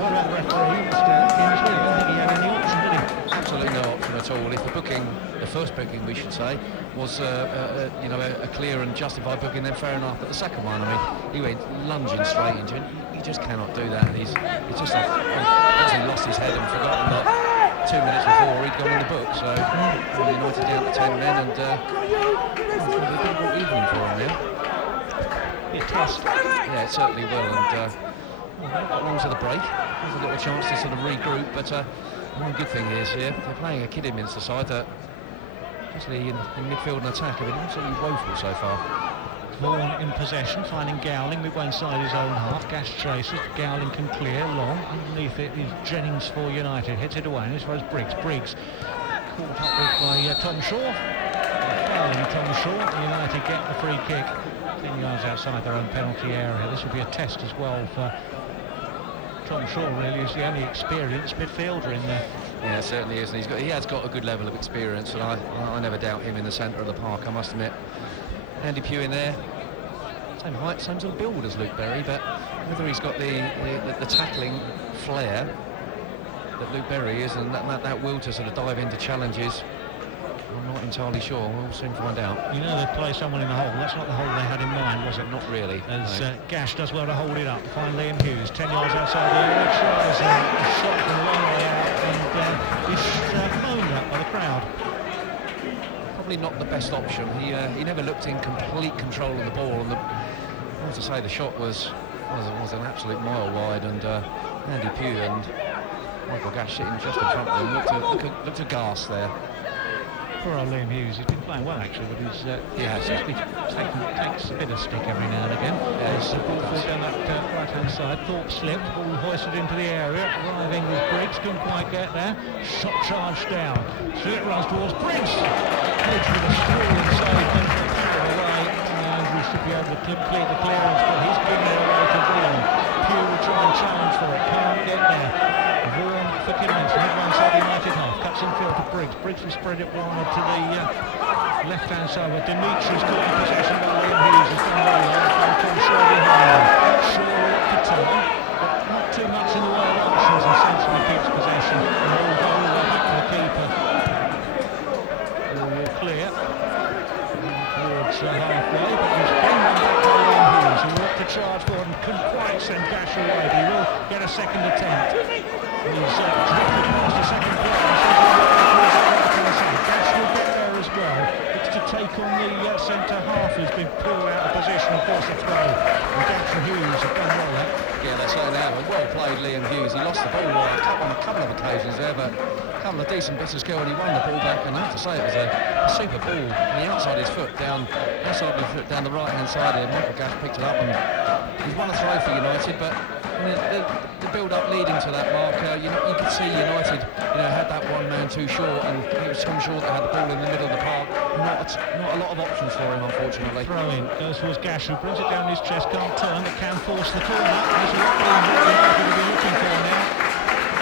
what about the referee, Mr. Kingsley? I don't think he had any option, did he? Absolutely no option at all. If the booking, the first booking we should say, was you know, a clear and justified booking, then fair enough. But the second one, I mean, he went lunging straight into it. You just cannot do that. He's just obviously lost his head and forgotten that 2 minutes before he'd gone in the book. So United down to 10 men, and it's going to be a difficult evening for him now. Be a test. Yeah, it certainly will. And got long to the break. There's a little chance to sort of regroup, but one good thing is here, they're playing a Kidderminster side that, especially in midfield and attack, have been absolutely woeful so far. Vaughan in possession, finding Gowling midway inside his own half. Gash chases, Gowling can clear long. Underneath it is Jennings for United. Hits it away, and as far as Briggs. Briggs caught up with by Tom Shaw. Fouling Tom Shaw. United get the free kick 10 yards outside their own penalty area. This will be a test as well for Tom Shaw, really, is the only experienced midfielder in there. Yeah, it certainly is. And he has got a good level of experience, and I never doubt him in the centre of the park, I must admit. Andy Pugh in there, same height, same sort of build as Luke Berry, but whether he's got the tackling flair that Luke Berry is, and that will to sort of dive into challenges, I'm not entirely sure. We'll soon find out. You know, they play someone in the hole. That's not the hole they had in mind, was it? Not really. As no. Gash does well to hold it up. Find Liam Hughes, 10 yards outside the area. Tries a shot from a long way out, and is moaned at by the crowd. Probably not the best option. He never looked in complete control of the ball, and I have to say the shot was an absolute mile wide, and Andy Pugh and Michael Gash sitting just in front of him looked aghast there. Poor old Liam Hughes, he's been playing well actually, but he's takes a bit of stick every now and again. There's the ball forward down that right-hand side. Thorpe slipped, ball hoisted into the area. Arriving with Briggs, couldn't quite get there. Shot charged down. Through it runs towards Briggs. Briggs with a screw inside, then away, and we should be able to clear the clearance, but he's given it away to Vaughan. Pugh will try and challenge for it, can't get there. Vaughan for Kidderminster, midway inside the United half, cuts in field to Briggs. Briggs will spread it wide to the left-hand side, where Dimitri's caught in possession by Liam Hughes. Has done well there, from Shaw behind him. Shaw will look to turn, but not too much in the way of options, and sensibly keeps possession. And all goal back to the keeper. Ball will clear towards halfway, but he's been back by Liam Hughes, who will look to charge forward and couldn't quite send Gash away, but he will get a second attempt. He's drifted past the second player, Gash will get there as well. It's to take on the centre half, who's been pulled out of position and forced to throw. And Gash and Hughes have done well there. Yeah, they certainly have. Well played, Liam Hughes. He lost the ball on a couple of occasions there, but a couple of decent bits of skill, and he won the ball back. And I have to say, it was a super ball. And the outside of his foot down the right-hand side here. Michael Gash picked it up, and he's won a throw for United, but the build-up leading to that mark, you could see United, had that one man too short, and it was Tom Shaw that had the ball in the middle of the park. Not a lot of options for him, unfortunately. Throw in, goes towards Gash, who brings it down his chest, can't turn, but can force the corner. That's what United will be looking for now.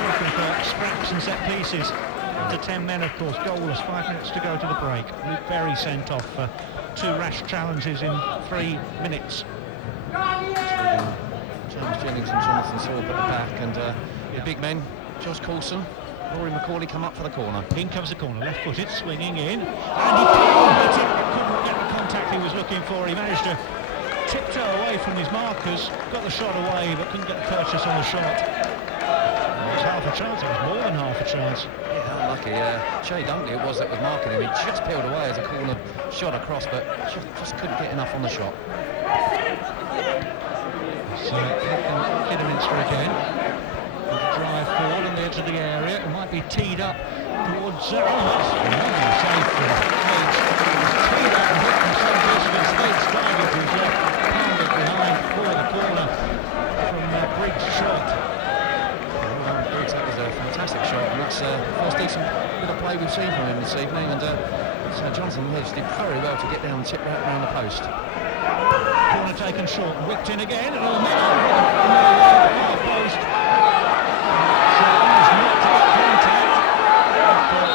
Looking for scraps and set pieces. To 10 men, of course, goalless, 5 minutes to go to the break. Luke Berry sent off for 2 rash challenges in 3 minutes. James Jennings and Jonathan Thorpe at the back, and the big men, Josh Coulson, Rory McCauley come up for the corner. In comes the corner, left-footed, swinging in, and he couldn't get the contact he was looking for. He managed to tiptoe away from his markers, got the shot away, but couldn't get the purchase on the shot. was half a chance, it was more than half a chance. Yeah, unlucky. Shay Dunkley it was that was marking him. He just peeled away as a corner shot across, but just couldn't get enough on the shot. So Kidderminster again. Drive forward on the edge of the area. It might be teed up towards that's lovely save from Hedge. It was teed up and hit from some distance. Hedge dived to his left, pounded behind for the corner from Briggs' shot. Briggs, that was a fantastic shot, and that's the first decent bit of play we've seen from him this evening. And so Jonathan Hedge did very well to get down and tip right around the post. Corner taken short, whipped in again, and a minute over the far post.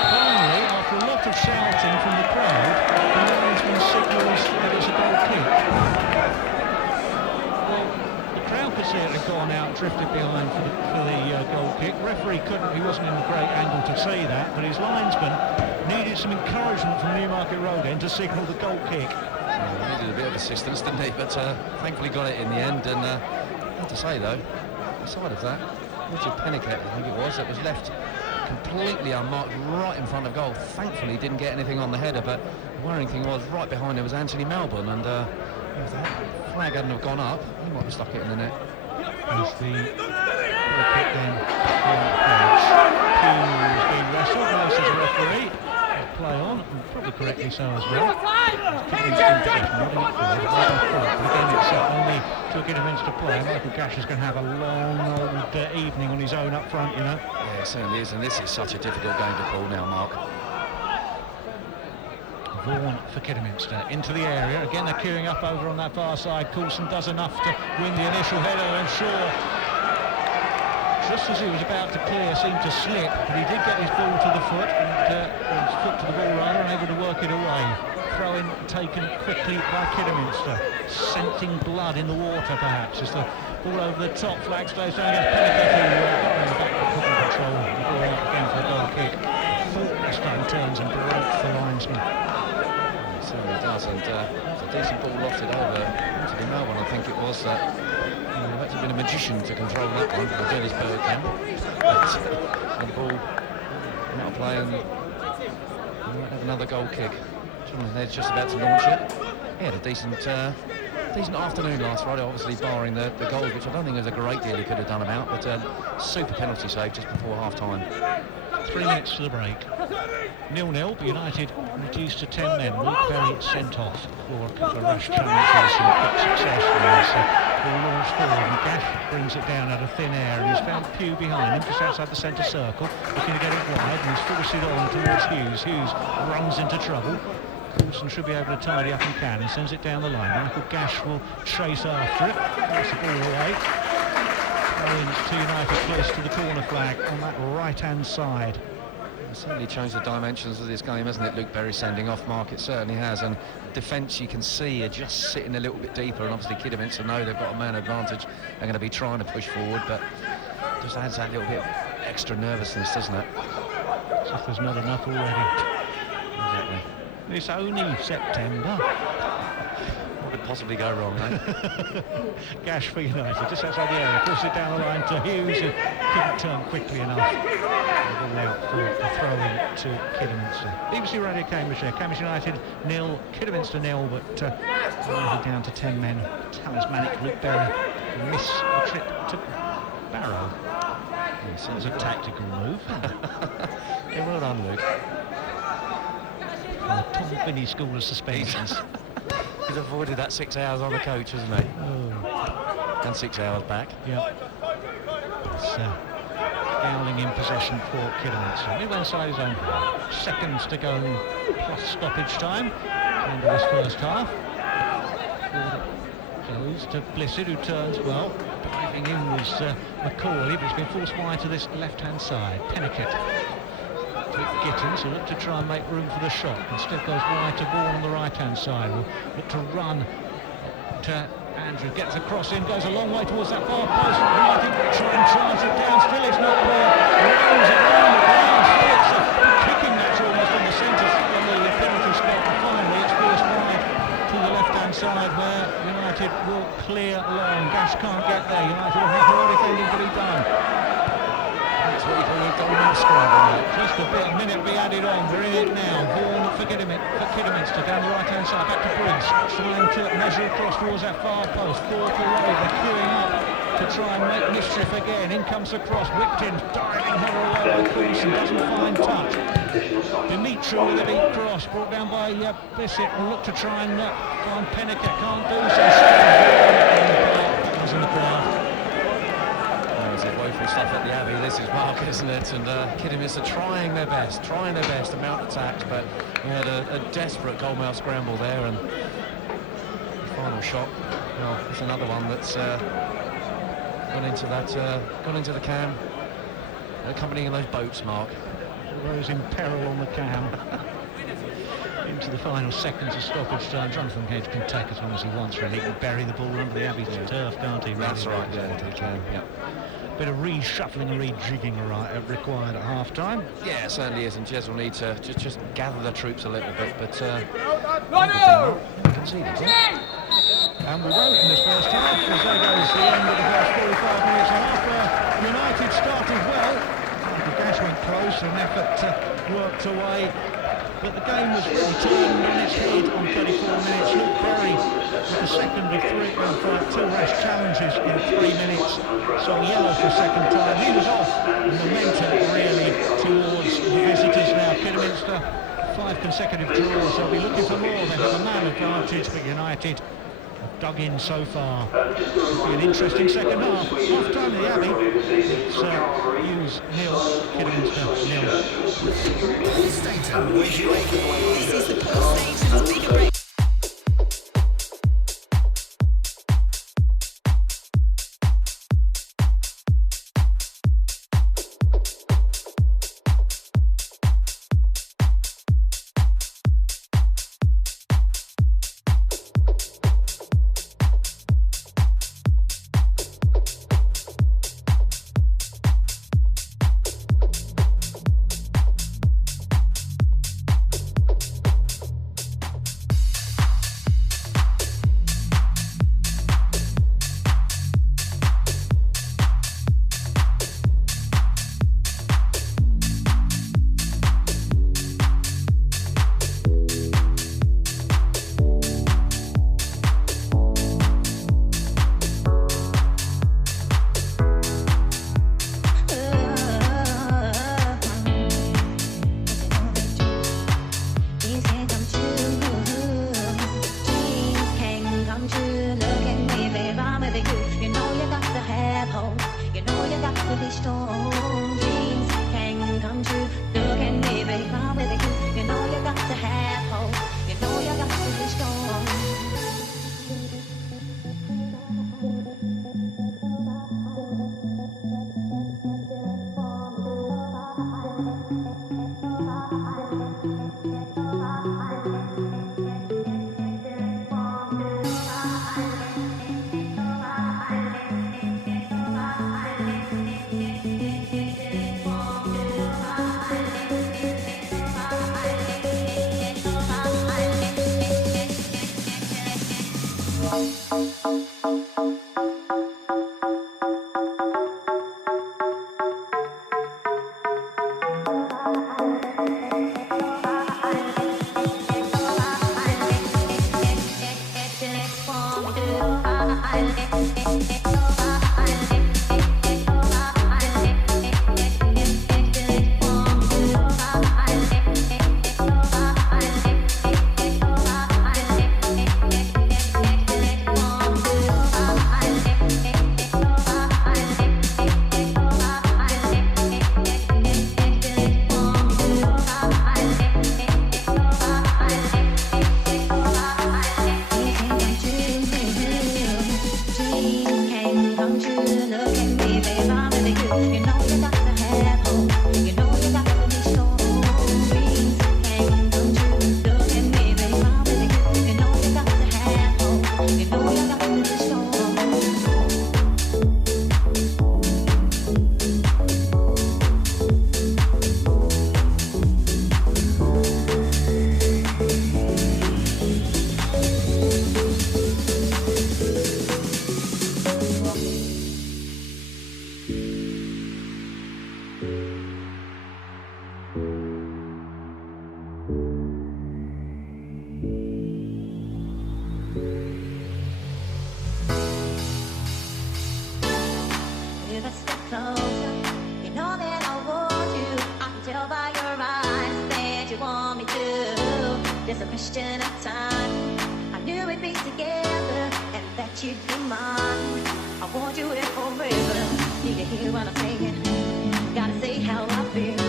Finally, after a lot of shouting from the crowd, the linesman signals that it's a goal kick. Well, the crowd could see it had gone out, drifted behind for the goal kick. Referee couldn't, he wasn't in a great angle to see that, but his linesman needed some encouragement from Newmarket Road End to signal the goal kick. He needed a bit of assistance, didn't he? But thankfully got it in the end. And I have to say, though, aside of that, Richard Pennicutt, I think it was, that was left completely unmarked right in front of goal. Thankfully, he didn't get anything on the header, but the worrying thing was right behind him was Anthony Melbourne, and if that flag hadn't have gone up, he might have stuck it in the net. As the kick then from Hedge. Hughes being wrestled, nice as a referee. Play on, and probably correctly so as well. Again, it's only to get him into play. Michael Gash is going to have a long old evening on his own up front, you know. Yeah, it certainly is, and this is such a difficult game to call now, Mark. Vaughan for Kidderminster into the area. Again, they're queuing up over on that far side. Coulson does enough to win the initial header, and Shaw, just as he was about to clear, seemed to slip, but he did get his ball to the foot, and his foot to the ball rather, and able to work it away. Throw-in taken quickly by Kidderminster, scenting blood in the water perhaps, as the ball over the top, flag stays down against Pennicutt, who got in the back of the control, the ball up again for the goal kick. Thought this time turns and broke the linesman. It certainly does, and it's a decent ball lofted over Anthony Melbourne, I think it was. That's been a magician to control that one. I did his bird then. But the ball out of play, and we might have another goal kick. Jonathan Hedge just about to launch it. He had a decent afternoon last Friday, obviously barring the goals, which I don't think there's a great deal he could have done about, but super penalty save just before half-time. 3 minutes to the break. 0-0, but United reduced to 10 men. Luke Berry sent off for a couple of rash challenges and quick success. Ball launched forward, and Gash brings it down out of thin air, and he's found Pugh behind him, just outside the centre circle, looking to get it wide, and he's forced it on towards Hughes. Hughes runs into trouble. Coulson should be able to tidy up and can. He sends it down the line. Michael Gash will chase after it. Takes the ball away. To United close to the corner flag on that right-hand side. It's certainly changed the dimensions of this game, hasn't it? Luke Berry sending off Mark, it certainly has, and defence you can see are just sitting a little bit deeper, and obviously Kidderminster know they've got a man advantage. They're going to be trying to push forward, but just adds that little bit of extra nervousness, doesn't it? As if there's not enough already. Exactly. It's only September. What could possibly go wrong, eh? Gash for United, just outside the area, forced it down the line to Hughes, who couldn't turn quickly enough. Out for a throw-in to Kidderminster. BBC Radio Cambridgeshire, Cambridge United 0, Kidderminster 0, but United down to 10 men. Talismanic Luke Berry miss the trip to Barrow. Yes, that was a tactical move. Yeah, well done, Luke. From the Tom Finney School of Suspensions. He's avoided that 6 hours on the coach, hasn't he? Oh. And 6 hours back. Yep. It's, Dowling in possession for Kidderminster. Mid inside his own half. Seconds to go plus stoppage time. End of this first half. Goes to Blissett, who turns well. Diving in was McCauley, but he's been forced wide to this left-hand side. Pennicutt to Gittins, who look to try and make room for the shot. Instead goes wide to Vaughan on the right-hand side. Will look to run to Andrew, gets a cross in, goes a long way towards that far post. United try and charge it down, still it's not there. Rolls it round the ground, still it's a kicking match almost on the centre, on the penalty spot, and finally it's forced wide to the left-hand side where United will clear along. Gash can't get there, United will have more defending to be done. what you call a goal scramble. Just a minute be added on. We're in it now. Vaughan for Kidderminster down the right-hand side. Back to Prince. Trying to measure across towards that far post. Thought away. They're queuing up to try and make mischief again. In comes the cross. Whipped in. Diving header away by Coulson. Doesn't find touch. Dimitri with a deep cross. Brought down by Bissett. Will look to try and find Penniker. Can't do so. Was in the crowd. Woeful stuff at the Abbey. This is Mark, isn't it? And Kidderminster trying their best to mount attacks, but we had a desperate goalmouth scramble there, and the final shot, well, it's another one that's gone into the cam, accompanying those boats, Mark. Those in peril on the cam. Into the final seconds of stoppage time. Jonathan Gage can take as long as he wants, really. He can bury the ball under the Abbey turf, can't he? That's right, yeah, he can, yeah. Bit of reshuffling and rejigging required at half-time. Yeah, it certainly is, and Jez will need to just gather the troops a little bit, but conceded, and we won't in this first half, as there goes the end of the first 45 minutes, and after United started well, the gas went close, an effort worked away, but the game was really turned on its head on 34 minutes. Luke Berry with the second of two rash challenges in 3 minutes, so yellow for a second time. He was off, and momentum really towards the visitors now. Kidderminster, 5 consecutive draws. They'll be looking for more. They have a man advantage, but United have dug in so far. It'll be an interesting second half. Half time in the Abbey. It's Hughes 0, Kidderminster 0. This is the Post Station Big Break. Just a question of time. I knew we'd be together and that you'd be mine. I want you here forever. Need to hear what I'm saying. Gotta say how I feel.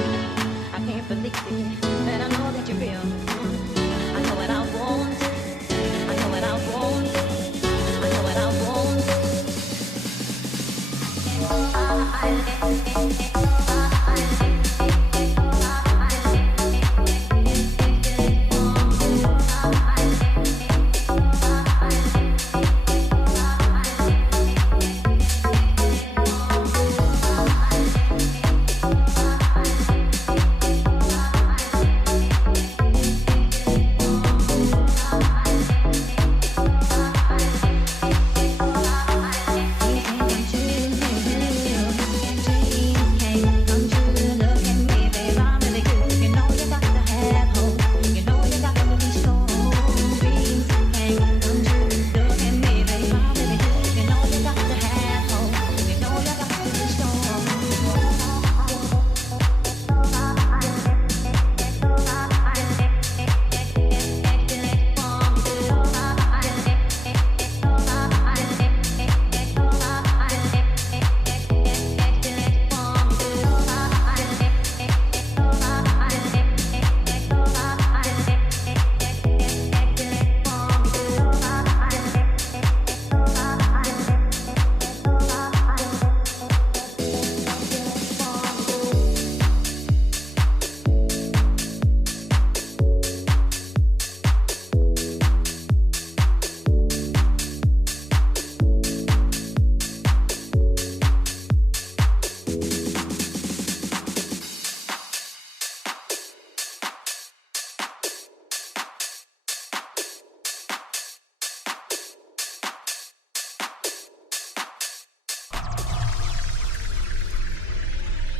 I can't believe it, and I know that you're real. I know what I want. I know what I want. I know what I want.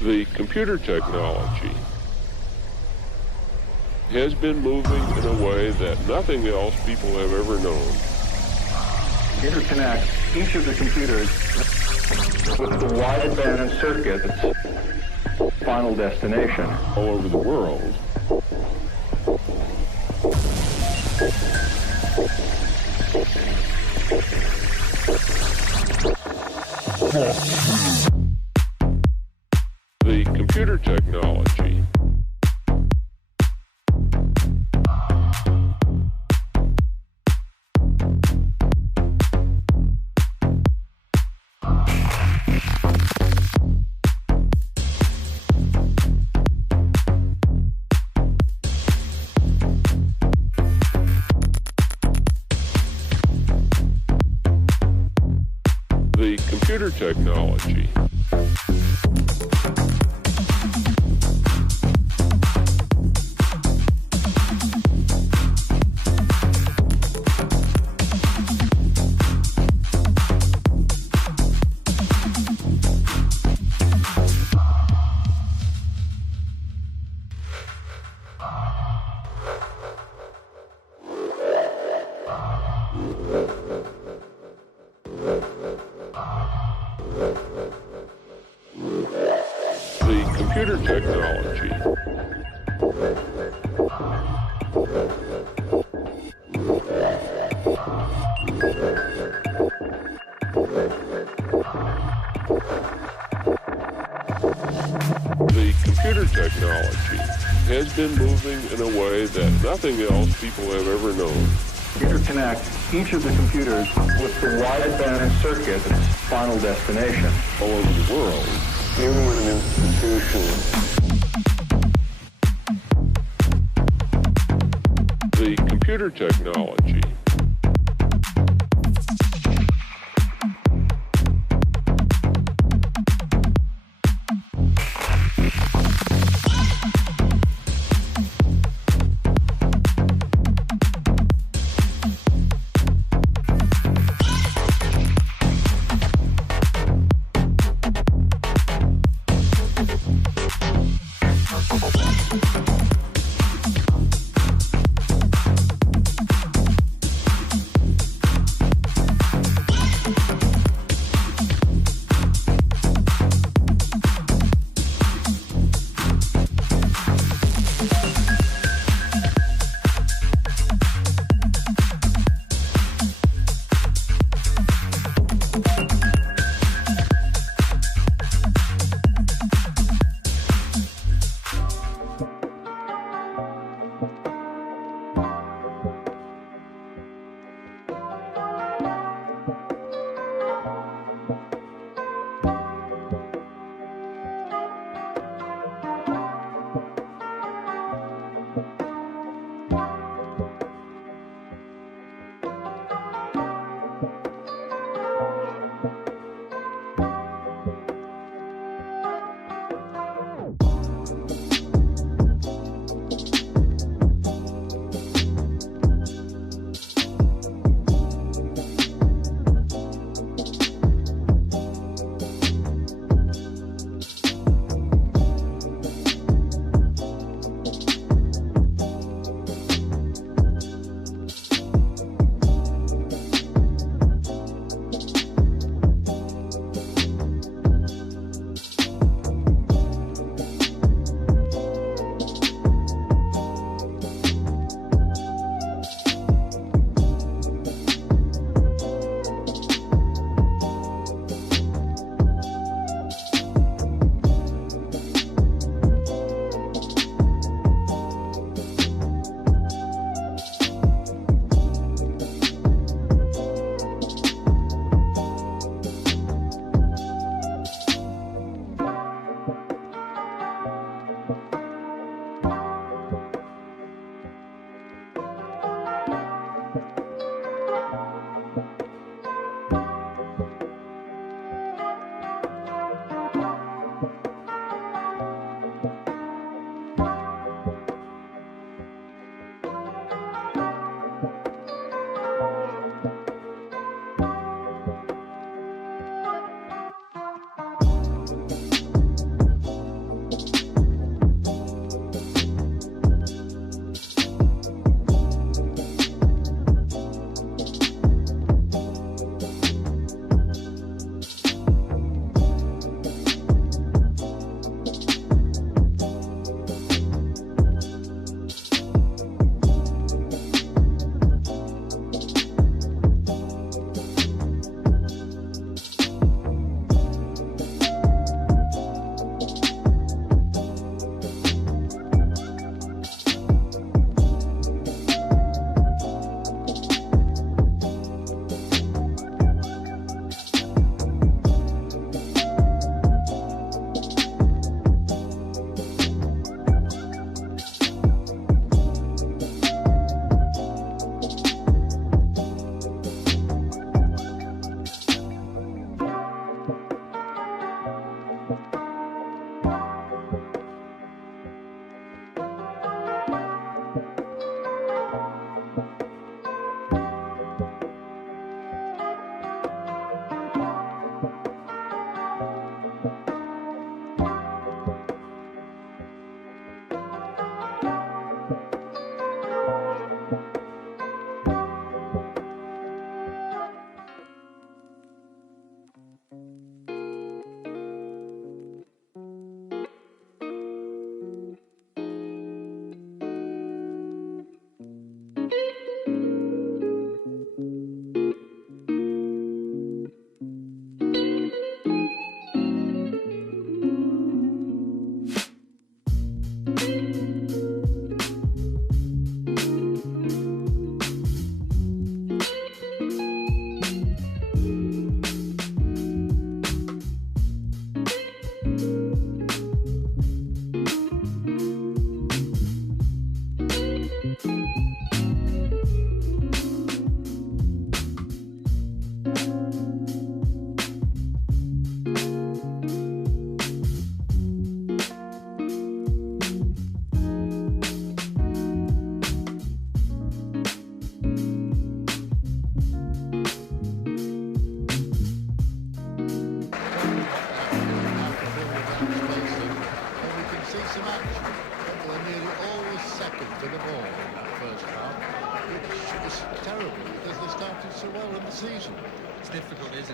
The computer technology has been moving in a way that nothing else people have ever known. Interconnect each of the computers with the wideband circuit's final destination. All over the world. The computer technology technology. Computer technology. The computer technology has been moving in a way that nothing else people have ever known. Interconnect each of the computers with the wideband circuit's final destination. All over the world. Even with an institution. The computer technology.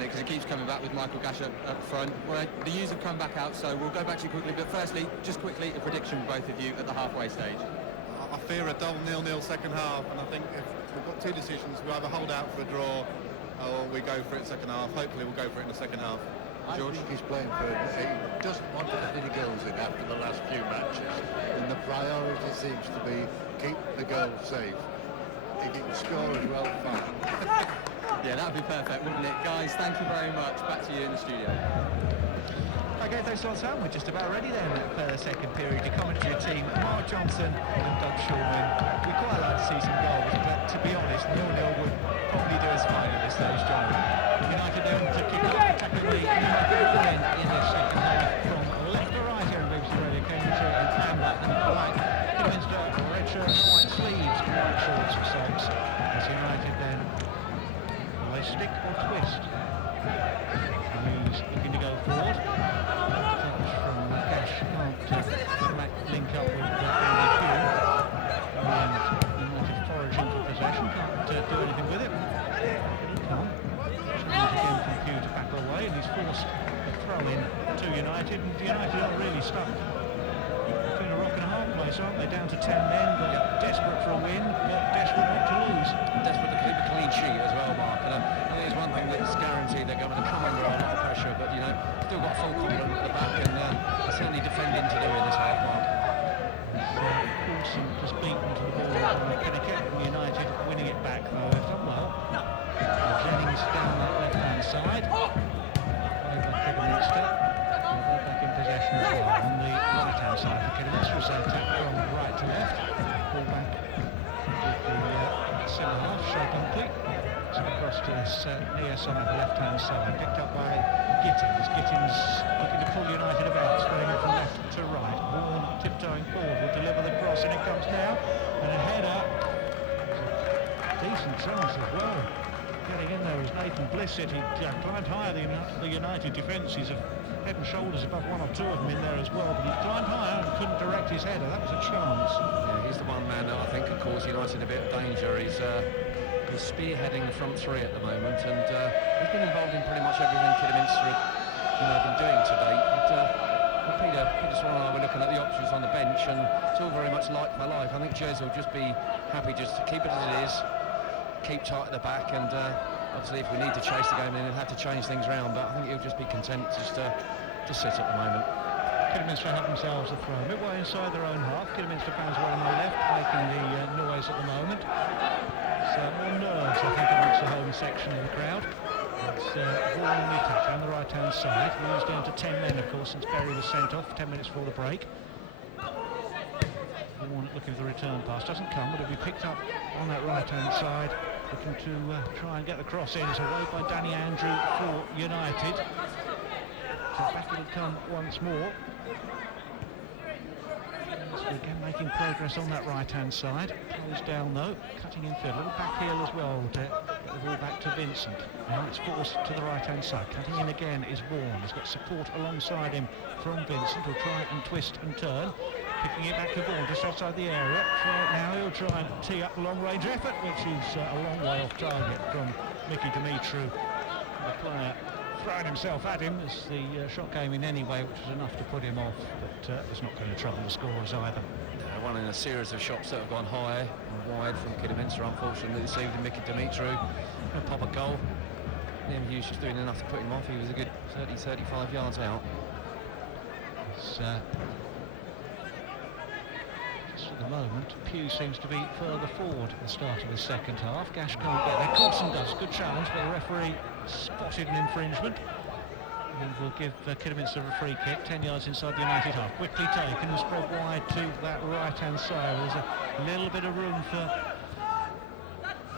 it, because he keeps coming back with Michael Gash up front. Well, the U's have come back out, so we'll go back to you quickly. But firstly, just quickly, a prediction from both of you at the halfway stage. I fear a dull 0-0 second half, and I think if we've got two decisions, we either hold out for a draw or we go for it second half. Hopefully we'll go for it in the second half. George? I think he's playing for it. He doesn't want to put any goals in after the last few matches, and the priority seems to be keep the goals safe. If he can score as well, fine. Yeah, that would be perfect, wouldn't it? Guys, thank you very much. Back to you in the studio. Okay, thanks a lot, Sam. We're just about ready then for the second period. Your commentary team, Mark Johnson and Doug Shulman. We'd quite like to see some goals, but to be honest, 0-0 would probably do us fine at this stage, John. United then to kick off attacking the United end in the second half from left to right here in BBC Radio. Cambridge and Amber and black. Kidminster, red shirts, white sleeves, white shorts, socks. As United then, will they stick or twist? Who's looking to go forward? Touch from Gash, can't link up with Andy Pugh. And United foraging for possession, can't do anything with it. It'll come. Challenge again from Pugh to back away, and he's forced a throw in to United, and United are really stuck between a rock and a hard place, aren't they? Down to 10 men, but desperate for a win, but desperate not to lose. Desperate to keep a clean sheet as well, Mark. And I think there's one thing that's guaranteed, they're going to come under a lot of pressure, but you know, still got full confidence at the back, and certainly defending to do in this half, Mark. Coulson just beaten to the ball on Connecticut. United winning it back though, they've done well. Jennings down that left-hand side. Played by Kidminster. They're back in possession as well on the right-hand side for Kidminster. So attack from right to left. Ball back with the centre half, show complete. So across to this near side, left-hand side, picked up by Gittins. Gittins looking to pull United about, spreading it from left to right. Vaughan tiptoeing forward, will deliver the cross, and it comes now. And a header. Decent chance as well. Getting in there as Nathan Bliss said, he climbed higher. The United defence, he's head and shoulders above one or two of them in there as well, but he climbed higher and couldn't direct his header. That was a chance. Yeah, he's the one man that I think could cause United a bit of danger. He's spearheading the front three at the moment, and he's been involved in pretty much everything Kidminster have been doing to date. But Peter Swan and I were looking at the options on the bench, and it's all very much like for life. I think Jez will just be happy just to keep it as it is, keep tight at the back, and obviously if we need to chase the game, then he'll have to change things around, but I think he'll just be content just to sit at the moment. Kidminster have themselves a throw midway inside their own half. Kidminster fans well on the left, making the noise at the moment. So more nerves, I think, amongst the home section of the crowd. It's Vaughan on the attack on the right-hand side. He's down to 10 men, of course, since Berry was sent off 10 minutes before the break. Vaughan looking for the return pass. Doesn't come, but it'll be picked up on that right-hand side. Looking to try and get the cross in. It's away by Danny Andrew for United. So back it'll come once more. Again making progress on that right-hand side. Closed down though, cutting in field. A little back heel as well to get the ball back to Vincent. Now it's forced to the right-hand side. Cutting in again is Vaughan. He's got support alongside him from Vincent, who'll try and twist and turn. Picking it back to Vaughan just outside the area. Now he'll try and tee up the long-range effort, which is a long way off target from Mickey Dimitru. The player throwing himself at him as the shot came in anyway, which was enough to put him off, but it's not going to trouble the scores either. One in a series of shots that have gone high and wide from Kidminster, unfortunately this evening. Mickey Dimitru going to pop a goal. Liam Hughes just doing enough to put him off. He was a good 30-35 yards out. Just at the moment, Pugh seems to be further forward at the start of the second half. Gash can't get there. Coulson does. Good challenge, but the referee spotted an infringement. And will give Kidminster a free kick, 10 yards inside the United half. Quickly taken and spread wide to that right-hand side. There's a little bit of room for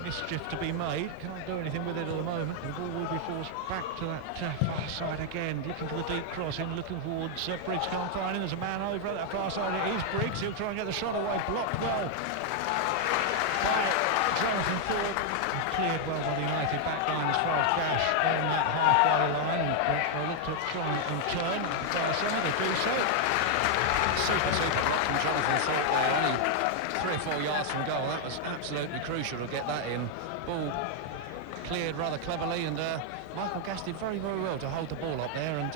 mischief to be made. Can't do anything with it at the moment. The ball will be forced back to that far side again. Looking for the deep cross in, looking towards Briggs. Can't find him. There's a man over at that far side. It is Briggs. He'll try and get the shot away. Blocked well by Jonathan Ford. Cleared well by the United back line as far as Gash on that halfway line, and they look to try and turn the far side. They do so. Super from Jonathan Thorpe there, only 3 or 4 yards from goal. That was absolutely crucial to get that in. Ball cleared rather cleverly, and Michael Gash did very, very well to hold the ball up there and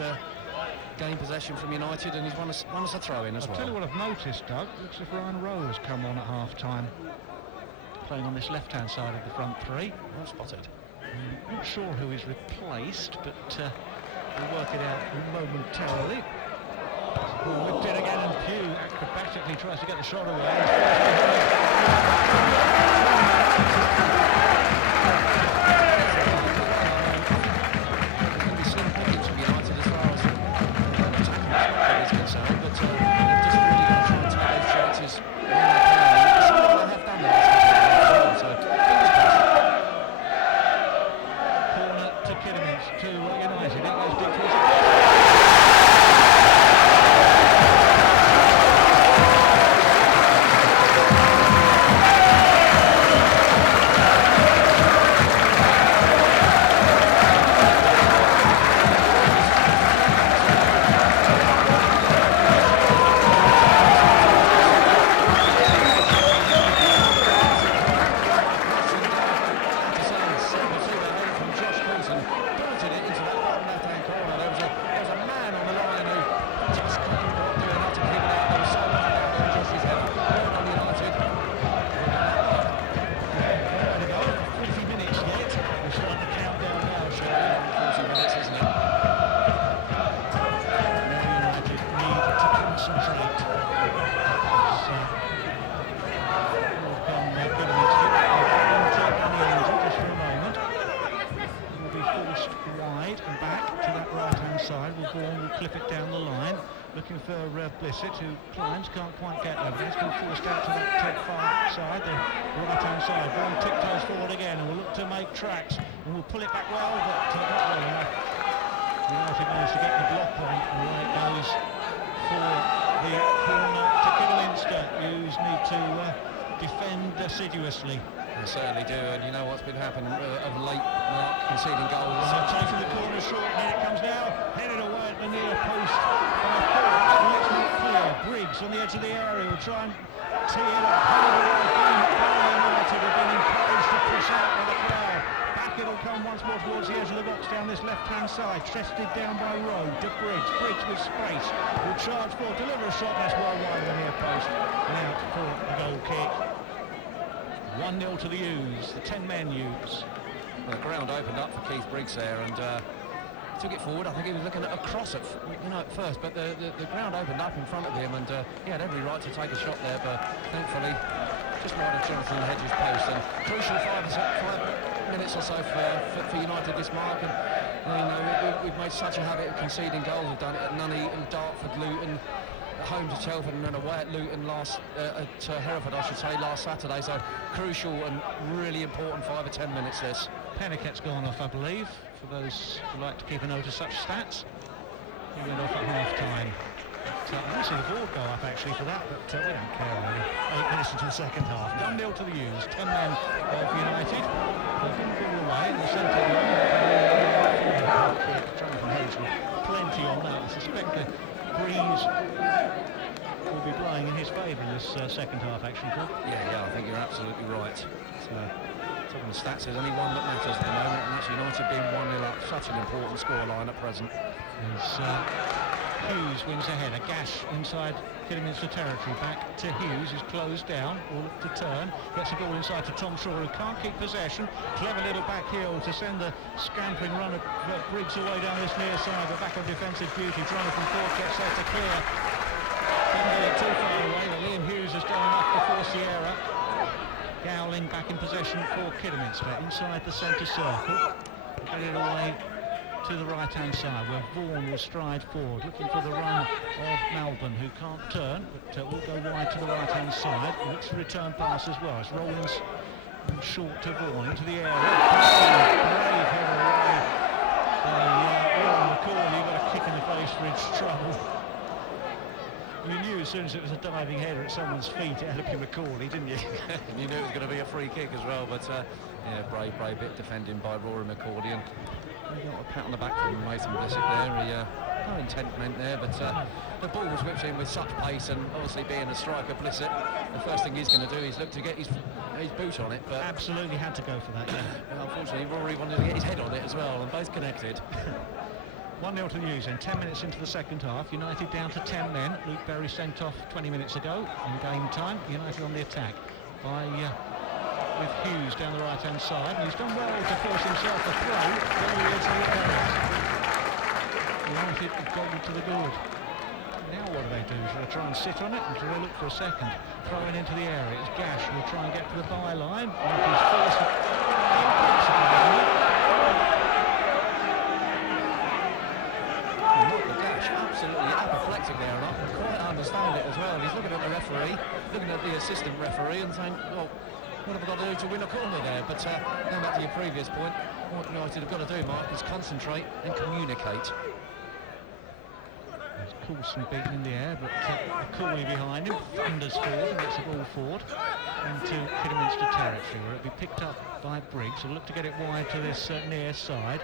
gain possession from United, and he's won us a throw-in as well. I'll tell you what I've noticed, Doug. Looks as if Ryan Rowe has come on at half-time, playing on this left-hand side of the front three. Well spotted. Not sure who he's replaced, but we'll work it out momentarily. Whipped in again, and Pugh acrobatically tries to get the shot away. Who climbs, can't quite get over this, will forced out to that top far side, the right-hand side. Vaughan tiptoes forward again and will look to make tracks and will pull it back well, but not well enough. United managed to get the block on, and away it goes for the corner to Kidderminster, who's need to defend assiduously. They certainly do, and you know what's been happening of late, Mark, conceding goals. So taking the corner short, and here it comes now, headed away at the near post by Ford. It's not clear. Briggs on the edge of the area will try and tee it up. Headed away again. United have been encouraged to push out with the crowd. Back it'll come once more towards the edge of the box down this left-hand side. Chested down by Rowe to Briggs. Briggs with space will charge forward, deliver a shot that's well wide of the near post. And out for a goal kick. 1-0 to the U's, the 10-men U's. Well, the ground opened up for Keith Briggs there, and took it forward. I think he was looking at a cross at first, but the ground opened up in front of him, and he had every right to take a shot there, but thankfully just wide of Jonathan Hedges' post. And crucial 5 minutes or so for United this Mark, and you know we've made such a habit of conceding goals. We've done it at Nuneaton, Dartford, Luton, home to Telford, and then away at Luton to Hereford, I should say, last Saturday. So crucial and really important 5 or 10 minutes this. Pennickett's gone off, I believe, for those who like to keep a note of such stats. He went off at half-time. I didn't see the board go up actually for that, but we don't care really. 8 minutes into the second half. 1-0 to the U's. 10 men of United. Ball away in the centre. Jonathan Hayes with plenty on that. I suspect the breeze will be blowing in his favour in this second half actually, Paul. Yeah, I think you're absolutely right. So, on the stats, there's only one that matters at the moment, and that's United being 1-0 up. Such an important scoreline at present. Hughes wins ahead. A gash inside Kidderminster territory. Back to Hughes, who's closed down. Will look to turn. Gets a ball inside to Tom Shaw, who can't keep possession. Clever little back heel to send the scampering run of Briggs away down this near side. The back of defensive duty. Jonathan Ford gets there to clear. Didn't get it too far away. Liam Hughes has done enough to force the error. Gowling back in possession for Kidderminster inside the centre circle. Get it away to the right-hand side where Vaughan will stride forward, looking for the run of Malvern, who can't turn, but will go wide to the right-hand side. Looks to return pass as well. It's Rollins short to Vaughan into the area. Brave header away. McCall, he got a kick in the face for his trouble. You knew as soon as it was a diving header at someone's feet, it had to be McCauley, didn't you? You knew it was going to be a free kick as well, but yeah, brave bit defending by Rory McCauley, and he got a pat on the back from Mason Blissett there. He no intent meant there, but the ball was whipped in with such pace, and obviously being a striker, Blissett, the first thing he's going to do is look to get his boot on it. But absolutely had to go for that. Yeah. Well, unfortunately, Rory wanted to get his head on it as well, and both connected. 1-0 to the Hughes, and 10 minutes into the second half. United down to 10 men. Luke Berry sent off 20 minutes ago in game time. United on the attack by with Hughes down the right-hand side. And he's done well to force himself a throw. United have gone to the good. Now what do they do? Should they try and sit on it, or do they look for a second? Throw it into the area. It's Gash who will try and get to the byline. He's forced absolutely apoplectic there, and I can quite understand it as well. He's looking at the referee, looking at the assistant referee, and saying, well, what have we got to do to win a corner there? But going back to your previous point, what United have got to do, Mark, is concentrate and communicate. There's Coulson beaten in the air, but Cooley behind him, thunders forward and gets the ball forward into Kidderminster territory, where it'll be picked up by Briggs, who'll look to get it wide to this near side.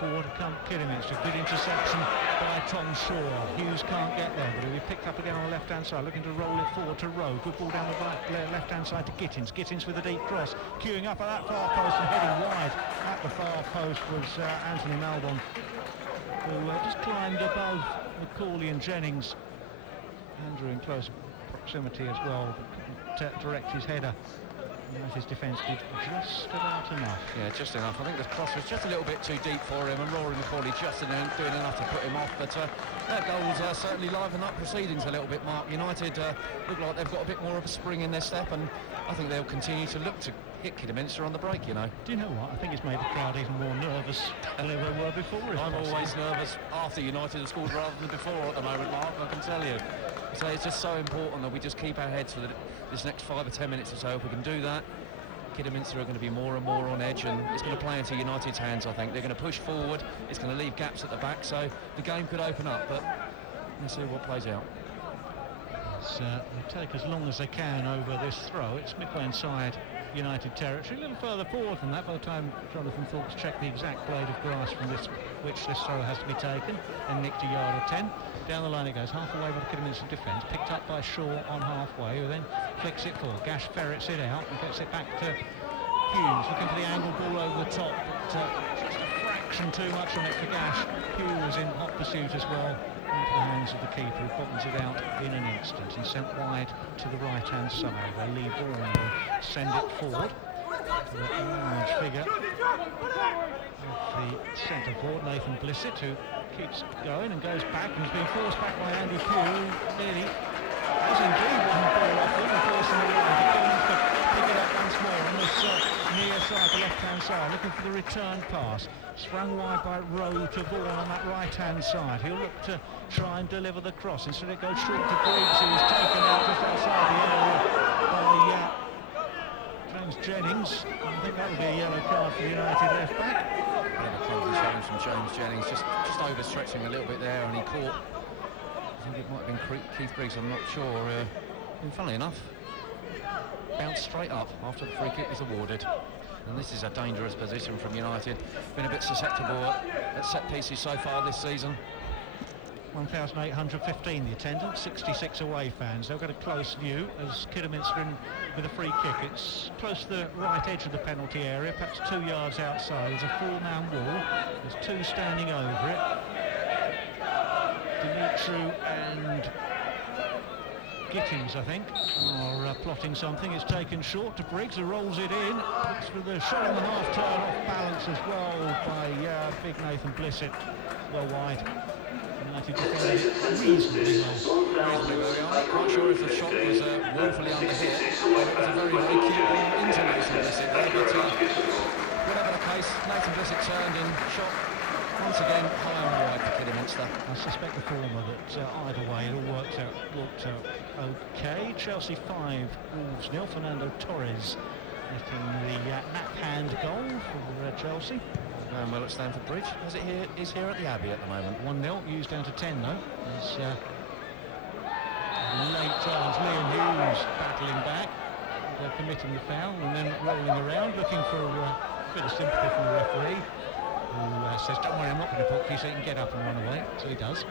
Forward come Kidderminster, good interception by Tom Shaw. Hughes can't get there, but he'll be picked up again on the left-hand side, looking to roll it forward to Rowe. Good ball down the left-hand side to Gittins. Gittins with a deep cross, queuing up at that far post and heading wide. At the far post was Anthony Maldon, who just climbed above McCauley and Jennings. Andrew in close proximity as well, but couldn't direct his header. His defence did just about enough. Yeah, just enough. I think the cross was just a little bit too deep for him, and Rory McCauley just doing enough to put him off. But that goal's certainly livened up proceedings a little bit, Mark. United look like they've got a bit more of a spring in their step, and I think they'll continue to look to hit Kidderminster on the break, you know. Do you know what? I think it's made the crowd even more nervous than they were before. I'm always nervous after United have scored rather than before at the moment, Mark, I can tell you. So it's just so important that we just keep our heads for this next 5 or 10 minutes or so. If we can do that, Kidderminster are going to be more and more on edge, and it's going to play into United's hands, I think. They're going to push forward, it's going to leave gaps at the back, so the game could open up, but let's see what plays out. They take as long as they can over this throw. It's midway inside United territory, a little further forward than that by the time Jonathan Thorpe's checked the exact blade of grass from which this throw has to be taken, and nicked a yard or 10. Down the line it goes, half away by the Kidderminster defence, picked up by Shaw on halfway, who then flicks it forward. Gash ferrets it out and gets it back to Hughes, looking for the angle ball over the top, but just a fraction too much on it for Gash. Hughes in hot pursuit as well, into the hands of the keeper, who bottoms it out in an instant. He's sent wide to the right-hand side. They leave Vaughan will send it forward. The large figure of the centre forward, Nathan Blissett, who keeps going and goes back and has been forced back by Andy Pugh. Nearly has indeed won the ball off him and forcing it away. Going to pick it up once more on this near side, the left-hand side, looking for the return pass. Sprung wide by Rowe to Vaughan on that right-hand side. He'll look to try and deliver the cross. Instead it goes short to Briggs, who was taken out just outside the area by James Jennings. I think that would be a yellow card for United left back. Yeah, the clumsy challenge from James Jennings, just overstretching a little bit there, and he caught, I think it might have been Keith Briggs, I'm not sure. And funnily enough, bounced straight up after the free kick was awarded. And this is a dangerous position from United. Been a bit susceptible at set pieces so far this season. 1,815 the attendance, 66 away fans. They've got a close view as Kidderminster in with a free kick. It's close to the right edge of the penalty area, perhaps 2 yards outside. There's a 4-man wall. There's 2 standing over it. Dimitru and Gittins, I think, are plotting something. It's taken short to Briggs, who rolls it in. Looks for the shot on the half-turn, off balance as well by big Nathan Blissett. Well wide. United defended it reasonably well. I'm not quite sure if the shot was woefully under hit, or it was a very, very cute ball into Nathan Blissett there, but whatever the case, Nathan Blissett turned and shot once again high and wide for Kidderminster. I suspect the former, that either way it all worked out okay. Chelsea 5, Wolves 0. Fernando Torres getting the nap hand goal for Chelsea. Going well at Stamford Bridge, as it is here at the Abbey at the moment. 1-0, Hughes down to 10 though. As late times Liam Hughes battling back, committing the foul and then rolling around, looking for a bit of sympathy from the referee. who says, don't worry, I'm not going to book you, so you can get up and run away. So he does.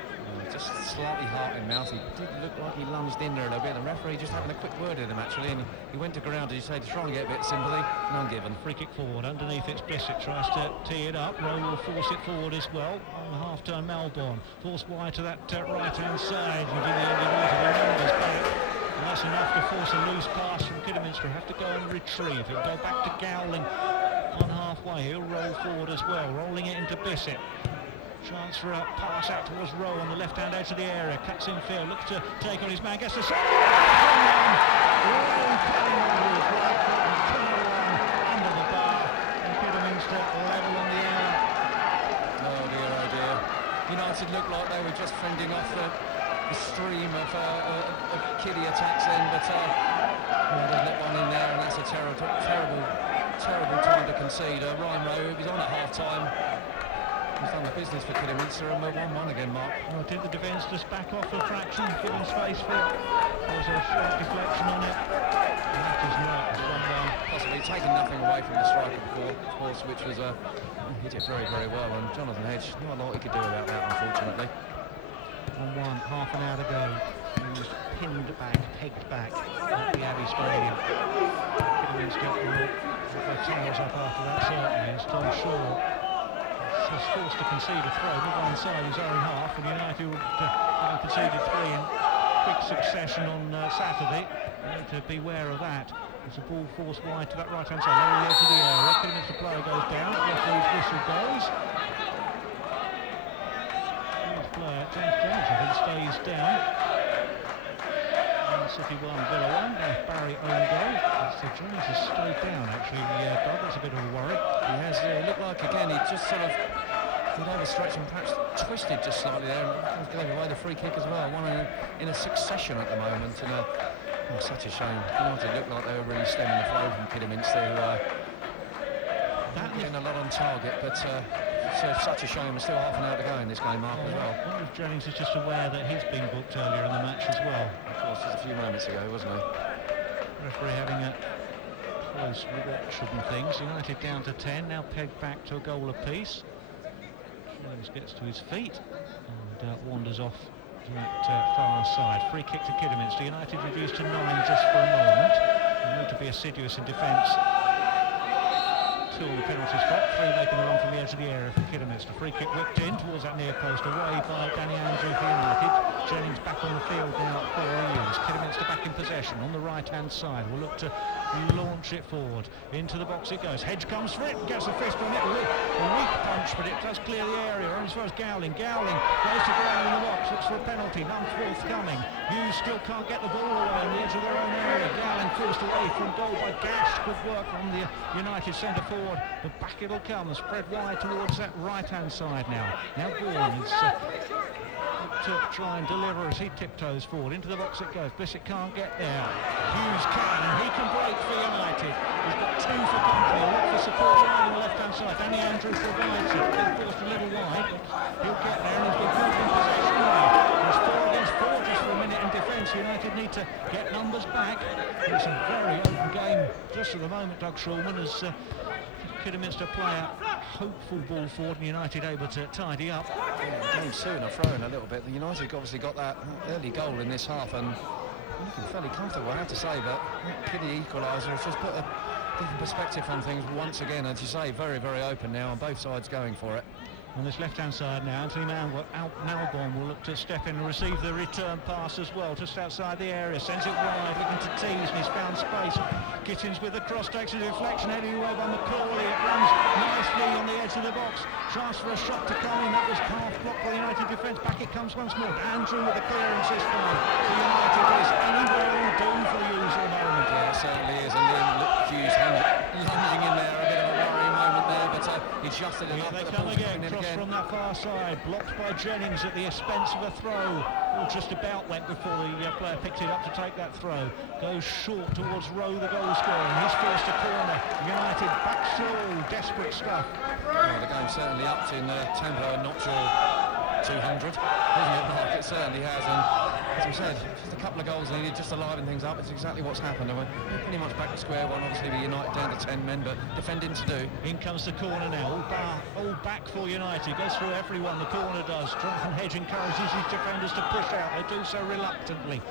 Just slightly heart in mouth. He did look like he lunged in there a little bit. The referee just having a quick word with him, actually, and he went to ground, as you say, to try and get a bit of sympathy. None given. Free kick forward. Underneath it's Bissett. Tries to tee it up. Rowe will force it forward as well. On the half-turn, Melbourne. Forced wide to that right-hand side. And in the end, the numbers back. And that's enough to force a loose pass from Kidderminster. Have to go and retrieve it. Go back to Gowling on halfway. He'll roll forward as well. Rolling it into Bissett. Chance for a pass out towards Rowe on the left-hand edge of the area. Cuts in field, looks to take on his man, gets the shot. Rowe cutting over his right foot and turn under the bar. And Kidderminster level on the air. Oh dear. United looked like they were just fending off the stream of kiddie attacks then, but they've let one in there, and that's a terrible time to concede. Ryan Rowe, he's on at half-time. He's done the business for Kidderminster, and we're 1-1 again, Mark. Well, did the defence just back off a fraction, giving space for it? There's a slight deflection on it. And that is not. It's 1-1. Possibly taking nothing away from the striker before, of course, which was hit it very, very well. And Jonathan Hedge, not a lot he could do about that, unfortunately. 1-1, half an hour to go. He was pinned back, pegged back at the Abbey Stadium. Kidderminster will put their tails up after that, certainly, as Tom Shaw was forced to concede a throw with one side his own half, and United conceded 3 in quick succession on Saturday. They need to beware of that. There's a ball forced wide to that right-hand side, lower edge of the area. Kidderminster player goes down, referee's whistle goes. Player, James Jennings, I think, stays down. And City 1, Villa 1. There's Barry own goal. So Jennings has stayed down, actually. Doug, that's a bit of a worry. He has. It looked like, again, he just sort of did overstretch and perhaps twisted just slightly there, and gave away the free kick as well. One in a succession at the moment, and such a shame. United looked like they were really stemming the flow from Kidderminster, who getting a lot on target, but so such a shame. There's still half an hour to go in this game, Mark, as well. I wonder if Jennings is just aware that he's been booked earlier in the match as well. Of course, just a few moments ago, wasn't he? Referee having a close watch of things. United down to 10, now pegged back to a goal apiece. Jennings gets to his feet and wanders off to that far side. Free kick to Kidderminster. United reduced to 9 just for a moment. They need to be assiduous in defence. 2 on the penalty spot, 3 making a run from the edge of the area for Kidderminster. Free kick whipped in towards that near post, away by Danny Andrew for United. Jennings back on the field now for Harriers. Kidderminster back in possession on the right-hand side. We'll look to launch it forward. Into the box it goes. Hedge comes for it, gets a fist on it. A weak punch, but it does clear the area. On as far as Gowling. Gowling goes to ground in the box, looks for a penalty. None forthcoming. Hughes still can't get the ball away on the edge of their own area. Gowling forced away from goal by Gash. Good work on the United centre forward. But back it'll come, spread wide towards that right-hand side now. Now Bourne is to try and deliver as he tiptoes forward. Into the box it goes. Bissett can't get there. Hughes can, and he can break for United. He's got 2 for company. Look for support right on the left-hand side. Danny Andrew provides it. He's forced a little wide. He'll get there, and he's been put in possession now. There's 4 against 4 just for a minute in defence. United need to get numbers back. It's a very open game just at the moment. Doug Shulman has Kidderminster player, hopeful ball forward, and United able to tidy up. Game soon, throwing a little bit. The United obviously got that early goal in this half, and looking fairly comfortable, I have to say, but Kiddy equaliser has just put a different perspective on things once again. As you say, very, very open now, on both sides going for it. On this left-hand side now, Anthony Malborn will look to step in and receive the return pass as well, just outside the area, sends it wide, looking to tease, and he's found space. Gittins with the cross, takes a deflection, heading away by McCauley. It runs nicely on the edge of the box. Chance for a shot to come in, that was half blocked by the United defence. Back it comes once more. Andrew with the clearance this time. The United is anywhere will do for Hughes at the moment. Yeah, it certainly is, and then Hughes lunging in there, a bit of a worrying moment there, but he adjusted it up. They come again, cross from that far side, blocked by Jennings at the expense of a throw. Just about went before the player picked it up to take that throw. Goes short towards Rowe, the goal scorer, and he's forced a corner. United back through, desperate stuff. Well, the game certainly upped in tempo, and not sure 200, hasn't it, Mark? It certainly has, and as we said, just a couple of goals needed just to liven things up. It's exactly what's happened, and we're pretty much back to square one. Obviously, the United down to 10 men, but defending to do. In comes the corner now, all back for United, goes through everyone, the corner does. Jonathan Hedge encourages his defenders to push out, they do so reluctantly.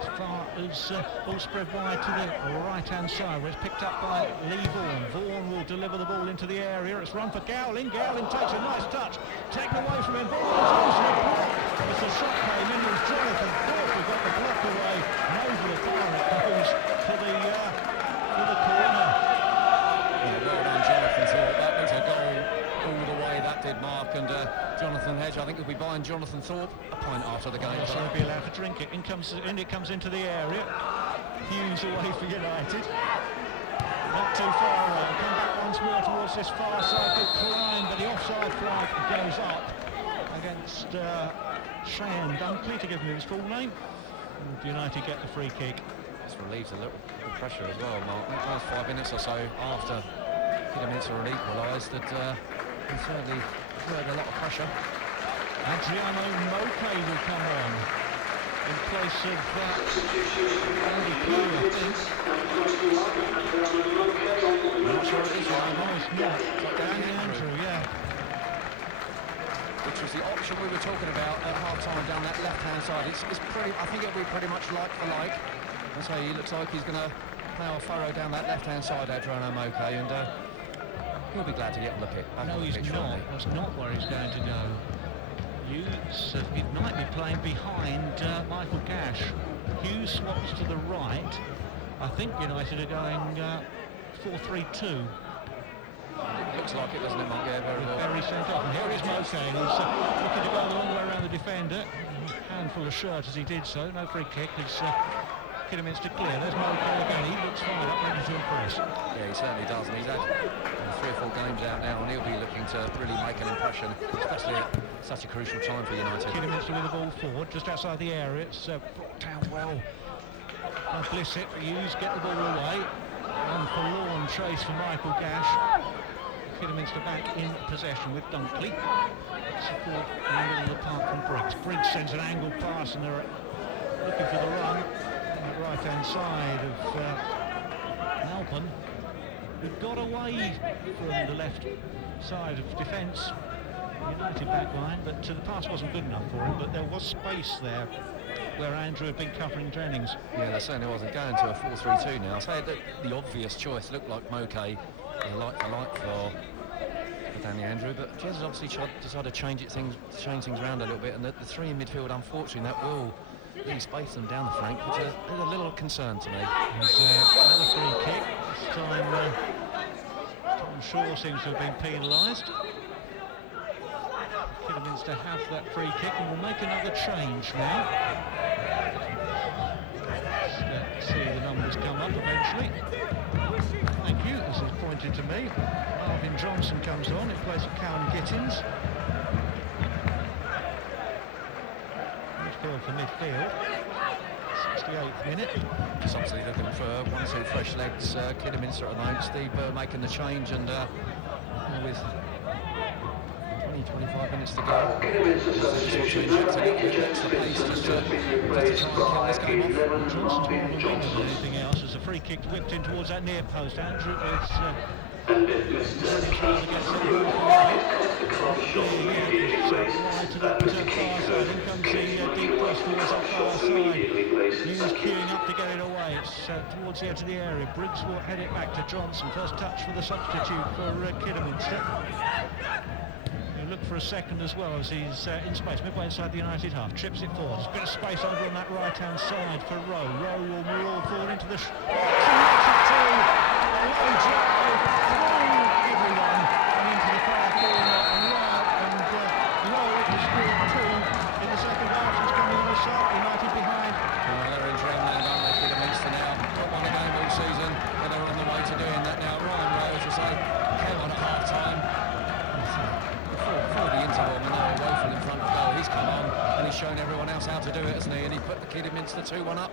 As far as ball spread wide to the right-hand side, where it's picked up by Lee Vaughan. Vaughan will deliver the ball into the area. It's run for Gowling. Gowling takes a nice touch, taken away from him. It's a shot came in. It was Jonathan Thorpe who got the block away, and over the bar it goes for the corner. Yeah, well done, Jonathan Thorpe. That was a goal all the way. That did, Mark, and Jonathan Hedge, I think, will be buying Jonathan Thorpe a pint after the game. So he'll be allowed to drink it. In it comes into the area. Hughes away for United. Not too far away. Come back once more towards this far side. Good climb, but the offside flag goes up against Cheyenne Dunkley, to give him his full name. And United get the free kick. It's relieved a little bit of pressure as well, Mark. The last 5 minutes or so after Kidderminster had equalised, that he certainly had a lot of pressure. Adriano Moke will come on in place of Andy Pugh, I think. I'm not sure it is, right? No, it's not. It's Danny Andrew, yeah. Which was the option we were talking about at half-time down that left-hand side. It's pretty. I think it'll be pretty much like for like. And so he looks like he's going to plough a furrow down that left-hand side, Adriano Moke, and he'll be glad to get on the pitch. No, he's not. That's not where he's going to go. Hughes might be playing behind Michael Gash. Hughes swaps to the right. I think United are going 4-3-2. Looks like it, doesn't it, Mark? Yeah, very well. Very sent off. And here is Moke. He's looking to go the long way around the defender. Handful of shirt as he did so. No free kick. He's Kidderminster clear. There's Moke again. He looks fired up, ready to impress. Yeah, he certainly does. And he's had 3 or 4 games out now, and he'll be looking to really make an impression, especially at such a crucial time for United. Kidderminster with the ball forward, just outside the area. It's brought down well by Blissett. Hughes get the ball away. One forlorn chase for Michael Gash. Kidderminster back in possession with Dunkley. Support in the middle of the park from Briggs. Briggs sends an angled pass, and they're looking for the run on the right-hand side of Malcolm, who got away from the left side of defence. United back line, but the pass wasn't good enough for him, but there was space there where Andrew had been covering Jennings. Yeah, there certainly wasn't. Going to a 4-3-2 now. So the obvious choice looked like Moke, like for Danny Andrew, but Jez has obviously decided to change things around a little bit, and the 3 in midfield, unfortunately, that will really space them down the flank, which is a little concern to me. There's another free kick. This time Tom Shaw seems to have been penalised. Kidderminster have that free kick and will make another change now. Let's see the numbers come up eventually. Thank you, this is pointed to me. Marvin Johnson comes on in place of Callum Gittins. Midfield for midfield. 68th minute. Just obviously looking for 1 or 2 fresh legs. Kidderminster at the moment. Steve Burr making the change, and with 25 minutes to go. Johnson's more of a winger than anything else, as the free kick's whipped in towards that near post. Andrew is wide to that far side. In comes the deep cross towards that far side. Hughes queuing up to get it away. It's towards the edge of the area. Briggs will head it back to Johnson. First touch for the substitute for Kidderminster. Look for a second as well as he's in space, midway inside the United half, trips it forward. There's a bit of space over on that right-hand side for Rowe. Rowe will move forward into the a low drive through everyone and into the far corner, and Rowe has scored 2 in the second half. He's coming on the side, United behind. They're in dream land, aren't they, Kidderminster now? Not won a game all season, but they're on the way to doing that now. Ryan Rowe, as I say, came on at half-time. Before the interval, Manoa woeful in front of goal. He's come on and he's shown everyone else how to do it, hasn't he? And he put the Kidderminster 2-1 up.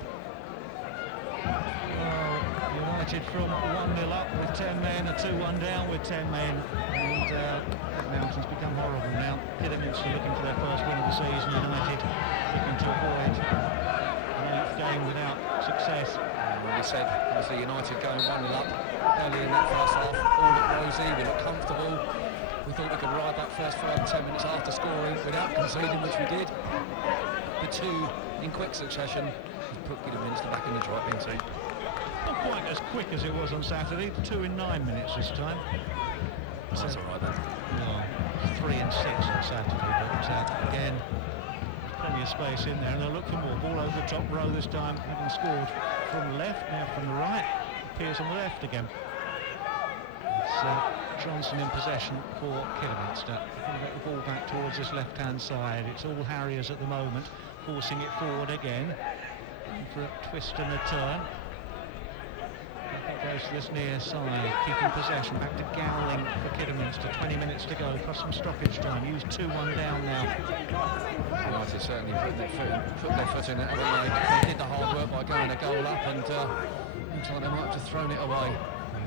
Well, United from 1-0 up with 10 men, a 2-1 down with 10 men, and the mountains become horrible now. Kidderminster looking for their first win of the season, United looking to avoid an 8th game without success. We said, obviously, United going 1-0 up early in that first half, all looked rosy, we looked comfortable. We thought we could ride that first 5 to 10 minutes after scoring without conceding, which we did. The two in quick succession put Kidderminster back in the driving seat. Not quite as quick as it was on Saturday, 2 in 9 minutes this time. So that's all right then. Well, 3 and 6 on Saturday, but again, plenty of space in there, and they'll look for more. Ball over the top row this time, having scored from the left, now from the right, appears on the left again. It's Johnson in possession for Kidderminster. Going to get the ball back towards this left-hand side. It's all Harriers at the moment, forcing it forward again for a twist and a turn. It goes to this near side, keeping possession, back to Gowling for Kidderminster. 20 minutes to go, plus some stoppage time. Used 2-1 down now. United certainly put their foot in it, haven't they? They did the hard work by going a goal up, and looks like they might have just thrown it away.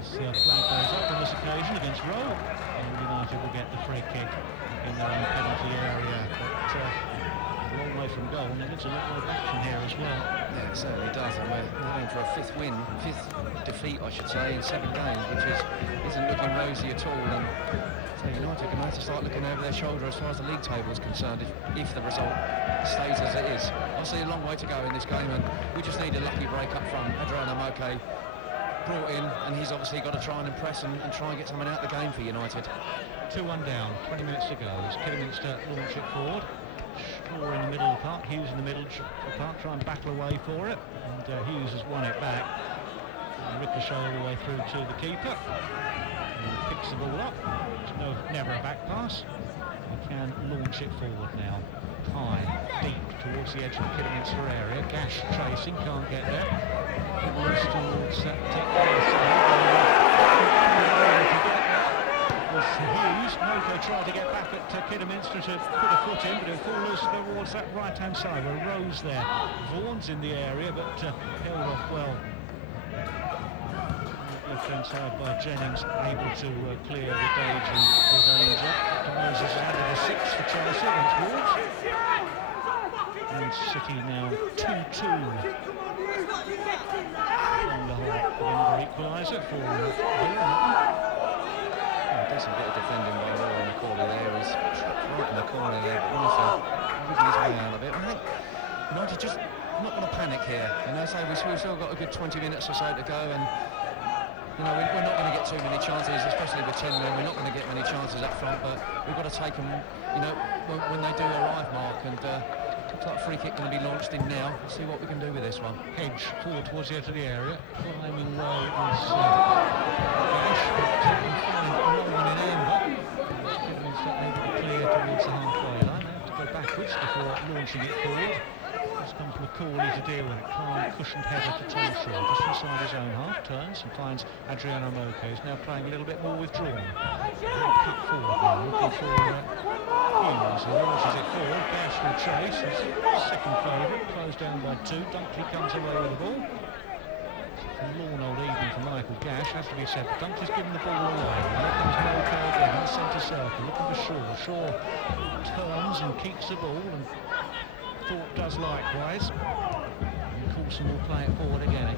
The flag goes up on this occasion against Rowe, and United will get the free kick in their own penalty area. But a long way from goal, and it looks a lot more action here as well. Yeah, it certainly does, and we're going for a fifth defeat, I should say, in 7 games, which isn't looking rosy at all. And so United are going to have to start looking over their shoulder as far as the league table is concerned if the result stays as it is. Obviously, a long way to go in this game, and we just need a lucky break up front. Adriano Moke brought in, and he's obviously got to try and impress and try and get something out of the game for United. 2-1 down, 20 minutes to go. As Kidderminster launch it forward. Shaw in the middle of the park, Hughes in the middle of the park, try and battle away for it, and Hughes has won it back. And ricochet all the way through to the keeper. And picks the ball up. There's never a back pass. He can launch it forward now. High, deep towards the edge of the Kidderminster area. Gash chasing, can't get there. Loose towards was Hughes. Moko tried to get back at Kidderminster to put a foot in, but it fall loose towards that right-hand side where Rose there. Vaughan's in the area, but held off well. Left-hand side by Jennings, able to clear the danger. Moses has added a 6 for Chelsea against Wolves. And City now 2-2. On the whole, equaliser for Decent bit of defending by Roy in the corner there. He's right in the corner there, but also rigging his way out of it. I think United just not going to panic here. You know, we've still got a good 20 minutes or so to go, and you know we're not going to get too many chances, especially with 10 men. We're not going to get many chances up front, but we've got to take them. You know, when they do arrive, Mark, and looks like a free kick going to be launched in now. We'll see what we can do with this one. Hedge forward towards the edge of the area. Climbing well is Gash. No one in amber. Kidderminster able to clear towards the halfway line. They have to go backwards before launching it forward. This comes McCauley to deal with it. Calm, cushioned header to Tom Shaw. Just inside his own half, turns and finds Adriano Moke, who's now playing a little bit more withdrawn. Cut forward now, looking for Hughes, who launches it forward. Gash will chase, his second favourite, closed down by 2. Dunkley comes away with the ball. A long old evening for Michael Gash, has to be said. Dunkley's given the ball away. Here comes Moke again in the centre circle, looking for Shaw. Shaw turns and keeps the ball, and Thorpe does likewise. And Coulson will play it forward again.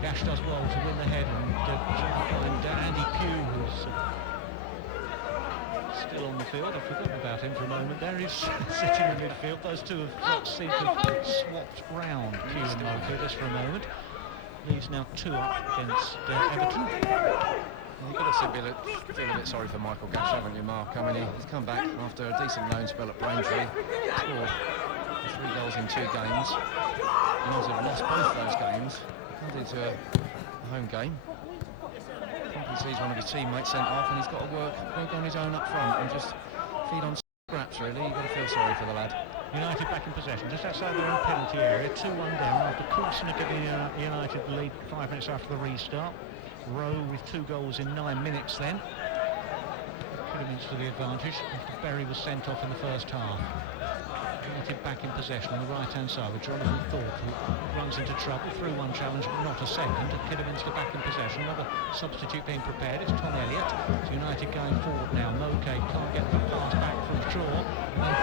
Gash does well to win the head, and Andy Pugh, who's still on the field. I've forgotten about him for a moment. There he's sitting in midfield. Those two have seemed to have swapped round, Pugh and Moke, just for a moment. Leeds now 2 up against Everton. You've got to feel a bit sorry for Michael Gash, haven't you, Mark? I mean, he's come back after a decent loan spell at Braintree, scored 3 goals in 2 games. United have lost both those games. Comes into a home game. Probably sees one of his teammates sent off, and he's got to work on his own up front and just feed on scraps, really. You've got to feel sorry for the lad. United back in possession, just outside their own penalty area, 2-1 down after Coulson had given United the lead 5 minutes after the restart. Rowe with 2 goals in 9 minutes then. Kidderminster the advantage after Berry was sent off in the first half. United United back in possession on the right-hand side with Jonathan Thorpe, who runs into trouble through one challenge, but not a second. Kidderminster back in possession. Another substitute being prepared. It's Tom Elliott. It's United going forward now. Mokay can't get the pass back from Shaw. And then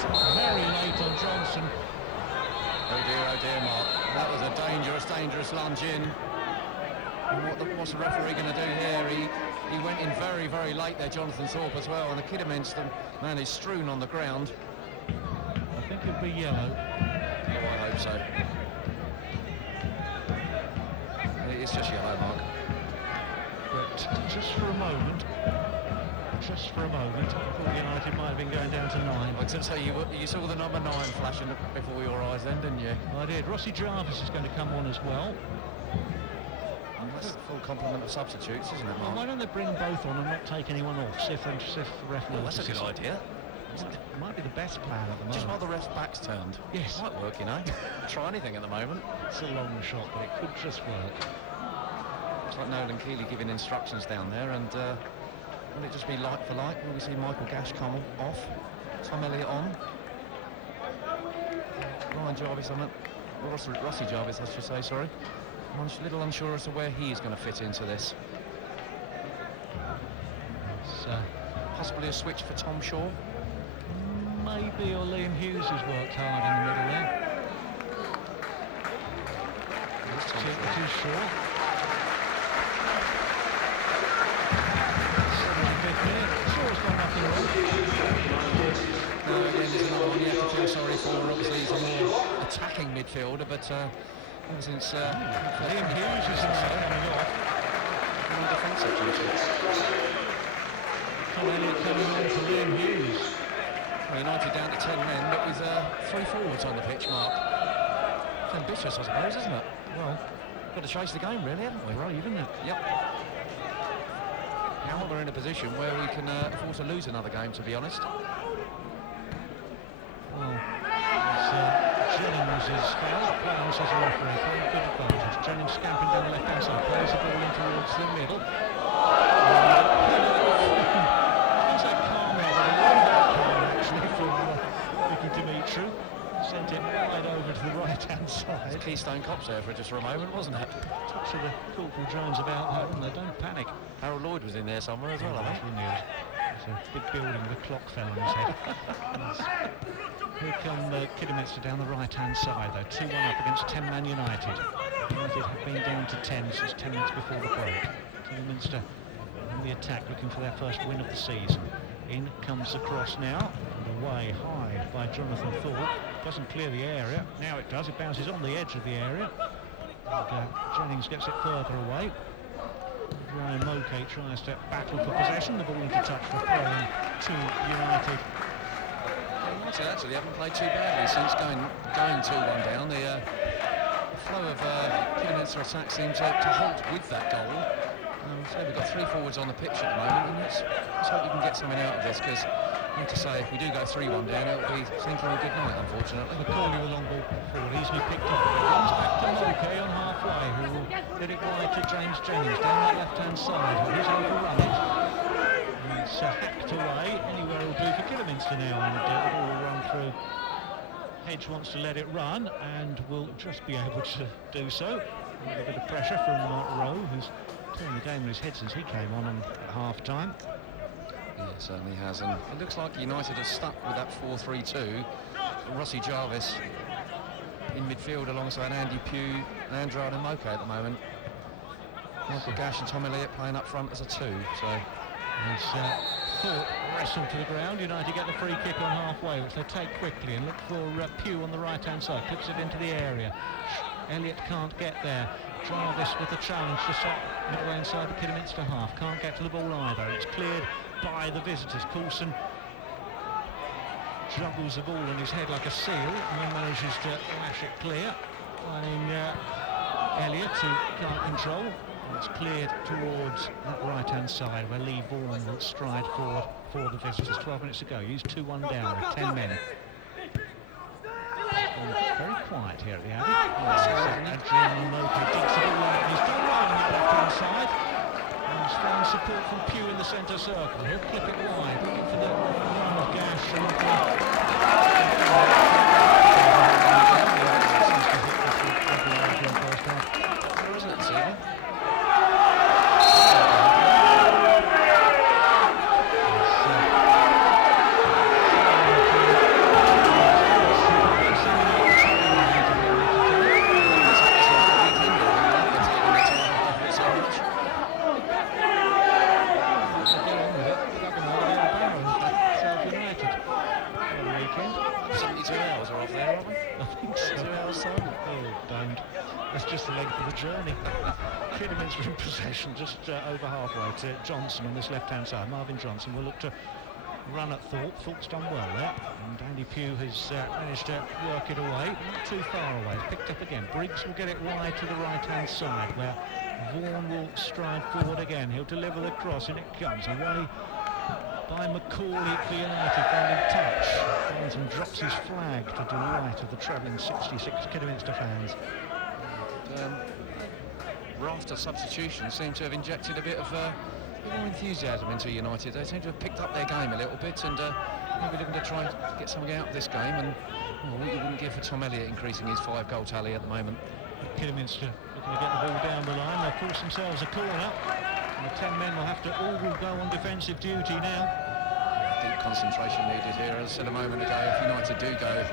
Thorpe late, very late on Johnson. Oh dear, Mark. That was a dangerous lunge in. And what's the referee going to do here? He went in very, very late there, Jonathan Thorpe as well, and the Kidderminster man is strewn on the ground. I think it'll be yellow. Oh, I hope so. It's just yellow, Mark. But just for a moment, I thought United might have been going down to 9. I was going to say, you saw the number 9 flashing before your eyes then, didn't you? I did. Rossi Jarvis is going to come on as well. That's a full complement of substitutes, isn't it, Mark? Well, why don't they bring both on and not take anyone off? See if the ref Well, that's a good idea. Might be the best plan at the moment. Just while the ref's back's turned. Yes. Might work, you know. Try anything at the moment. It's a long shot, but it could just work. Looks like Nolan Keeley giving instructions down there, and will it just be like for like? Will we see Michael Gash come off? Tom Elliott on? Ryan Jarvis on it. Rossi Jarvis, I should say, sorry. I'm a little unsure as to where he is going to fit into this. So, possibly a switch for Tom Shaw? Maybe, or Liam Hughes has worked hard in the middle there. Too sure. 75th minute. Shaw's got nothing wrong. Again, there's another one you have to feel sorry for. Obviously, he's a more attacking midfielder, but ever since Liam Hughes is coming off. More defensive duties. Tom Elliott coming on for Liam Hughes. Well, United down to 10 men, but with 3 forwards on the pitch, Mark. It's ambitious, I suppose, isn't it? Well, got to chase the game, really, haven't we? right, isn't it? Yep. Now we're in a position where we can afford to lose another game, to be honest. Well, Jennings is fouled. Clarence as a referee, playing good advantage. Jennings scampering down the left-hand side, plays the ball in towards the middle. It's that calm there, but a long calm actually from Mickey Dimitru. Sent it right over to the right-hand side. Keystone Cops there for just for a moment, wasn't it? Touch of the Corporal Jones about that, and they don't panic. Harold Lloyd was in there somewhere as well, I think. It's a big building with a clock fell on his head. Here come Kidderminster down the right-hand side, though. 2-1 up against 10-man United. United have been down to 10 since 10 minutes before the break. Kidderminster on the attack, looking for their first win of the season. In comes the cross now, and away high by Jonathan Thorpe. Doesn't clear the area. Now it does. It bounces on the edge of the area. And, Jennings gets it further away. Ryan Mokay tries to battle for possession. The ball into touch for throwing to United. United actually haven't played too badly since going 2-1 down. The flow of Kidderminster attack seemed to halt with that goal. So we've got 3 forwards on the pitch at the moment, and let's hope we can get something out of this, because I have to say, if we do go 3-1 down, it'll be thinking a good night, unfortunately. McCauley with long ball forward, easily picked up. It comes back to Mokay on halfway, who will get it wide to James Jennings down the left-hand side. He's overrun it. It's hacked away. Anywhere will do for Kidderminster now, and the ball will run through. Hedge wants to let it run, and will just be able to do so. A bit of pressure from Rowe, who's turned the game on his head since he came on at half-time. Yeah, it certainly has, and it looks like United are stuck with that 4-3-2. Rossi Jarvis in midfield alongside Andy Pugh, Andrade and Mokay at the moment. Michael Gash and Tom Elliott playing up front as a 2, so... As Thorpe wrestled to the ground, United get the free kick on halfway, which they take quickly and look for Pugh on the right-hand side, clips it into the area. Elliott can't get there. Jarvis with the challenge to set midway inside the Kidderminster half. Can't get to the ball either. It's cleared by the visitors. Coulson juggles the ball on his head like a seal and then manages to lash it clear. Finding Elliott, who can't control. And it's cleared towards that right-hand side where Lee Vaughan will stride forward for the visitors. 12 minutes to go. He's 2-1 down with 10 men. Very quiet here at the Abbey. Adrian Mokay digs the ball out. He's done well on that left-hand side. And he's found support from Pugh in the centre circle. He'll clip it wide, looking for the run of Gash. And weekend? 72 hours are off there, aren't we? I think so. 2 hours time. Oh, don't. That's just the length of the journey. Kidderminster in possession, just over halfway to Johnson on this left-hand side. Marvin Johnson will look to run at Thorpe. Thorpe's done well there. And Andy Pugh has managed to work it away. Not too far away. Picked up again. Briggs will get it wide to the right-hand side, where Vaughan will stride forward again. He'll deliver the cross, and it comes away by Macaulay for United, finding touch. Finds and drops his flag to delight of the travelling 66 Kidderminster fans. Raft of substitutions seem to have injected a bit of more enthusiasm into United. They seem to have picked up their game a little bit, and maybe looking to try and get something out of this game. And what you wouldn't give for Tom Elliott increasing his 5-goal tally at the moment. Kidderminster looking to get the ball down the line. They've forced themselves a corner. And the 10 men will have to all go on defensive duty now. Deep concentration needed here. As I said a moment ago, if United do go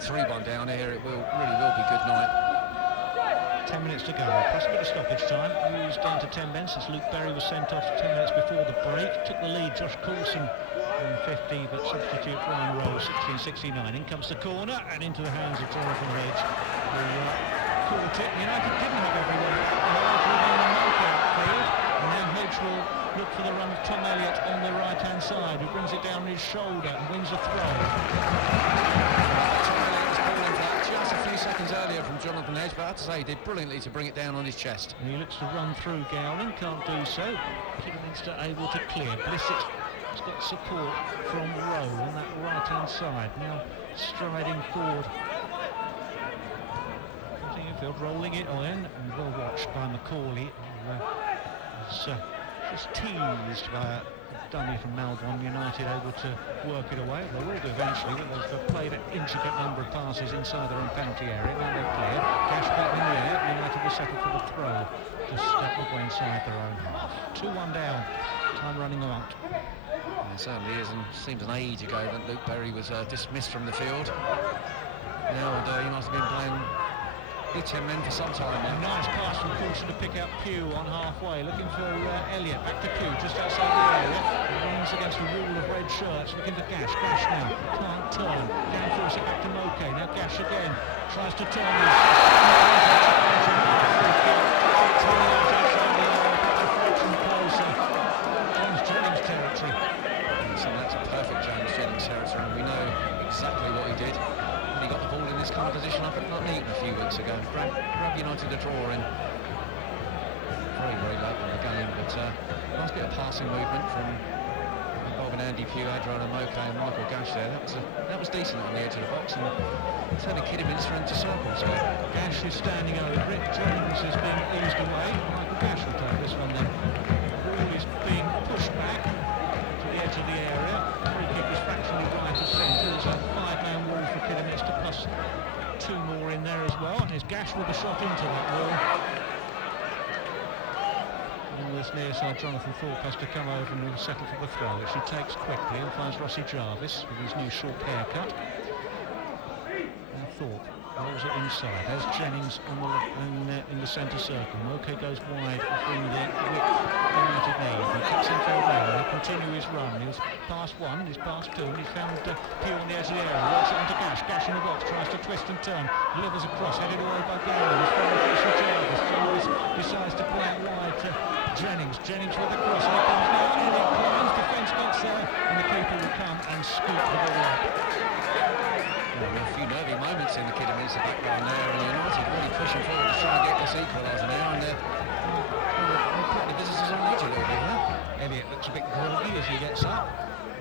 3-1 down here, it really will be good night. 10 minutes to go, plus a bit of stoppage time. Used down to 10 men since Luke Berry was sent off 10 minutes before the break. Took the lead, Josh Coulson on 50, but substitute Ryan Rowe, 16.69. In comes the corner and into the hands of Jonathan Hedge, who caught it. United didn't have everyone back. They were in the knockout field. And now Hedge will look for the run of Tom Elliott on the right-hand side, who brings it down on his shoulder and wins a throw. Tom Elliott was calling for that just a few seconds earlier from Jonathan Hedge, but I have to say he did brilliantly to bring it down on his chest. And he looks to run through Gowling, can't do so. Kidderminster able to clear. Blissett has got support from Rowe on that right-hand side. Now striding forward. Infield, rolling it on, and well watched by Macaulay. Was just teased by a dummy from Melbourne. United able to work it away. They will do eventually, but they've played an intricate number of passes inside their own penalty area. Now they're clear. Gash beaten in the air. United will settle for the throw. Just step away inside their own half. 2-1 down. Time running out. It certainly is, and seems an age ago that Luke Berry was dismissed from the field. Now United have been playing with 10 men for some time now. Nice pass from Coulson to pick up Pugh on halfway, looking for Elliott. Back to Pugh, just outside the area. Runs against a wall of red shirts, looking for Gash. Gash now can't turn. Down force it back to Moke. Now Gash again tries to turn. Jennings territory. So that's a perfect James Jennings territory, and we know exactly what he did. He got the ball in this kind of position up at Nuneaton a few weeks ago. Grab United a draw in very, very late in the game, but nice bit of passing movement from involving Andy Pugh, Adron and Moke and Michael Gash there. That was decent on the edge of the box, and turning Kidderminster into circles there. Gash is standing over it. Jennings is being eased away. Michael Gash will take this one then. The ball is being pushed back to the edge of the area. Free kick is fractionally right of centre. There's a 5-man wall for Kidderminster, plus 2 more in there as well. And there's Gash with a shot into that wall. And this near side, Jonathan Thorpe has to come over and will settle for the throw, which he takes quickly and finds Rossi Jarvis with his new short haircut. Now Thorpe rolls it inside. There's Jennings on the in the centre circle. Moke goes wide, offering the width United need. He kicks infield now. He'll continue his run. He's past 1, he's past 2, and he's found Pugh on the edge of the area. Works it onto Gash. Gash in the box, tries to twist and turn. Delivers across, headed away by Gowling. He's found Rossi Jarvis. Jarvis decides to play it wide to Jennings. Jennings with the cross, and it comes now. Elliott climbs, defence gets there, and the keeper will come and scoop the ball up. A few nervy moments in the Kidderminster background there, and United really pushing forward to try and get this equaliser now, and they're putting the visitors on edge a little bit here. Elliott looks a bit groggy as he gets up.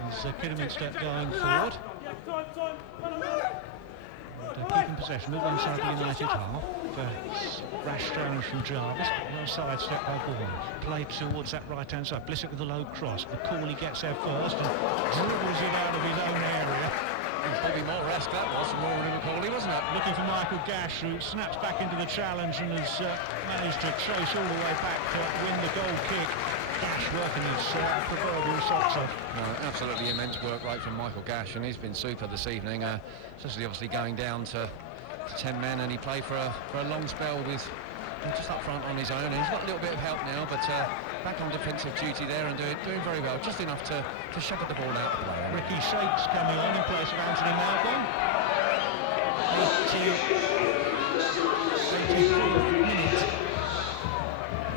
As Kidderminster going forward. Keeping possession, move inside the United half. Rash challenge from Jarvis, no side step by Vaughan. Played towards that right-hand side. Blissett with a low cross. Macaulay gets there first and dribbles it out of his own area. Bobby Moore-esque that was from Rory Macaulay, wasn't it? Looking for Michael Gash, who snaps back into the challenge and has managed to chase all the way back to win the goal kick. Gash working his proverbial socks off. No, absolutely immense work rate from Michael Gash, and he's been super this evening, especially obviously going down to 10 men, and he played for a long spell with just up front on his own, and he's got a little bit of help now, but back on defensive duty there and doing very well, just enough to shepherd the ball out of play. Ricky Shakes coming on in place of Anthony Malcolm. 84th minute.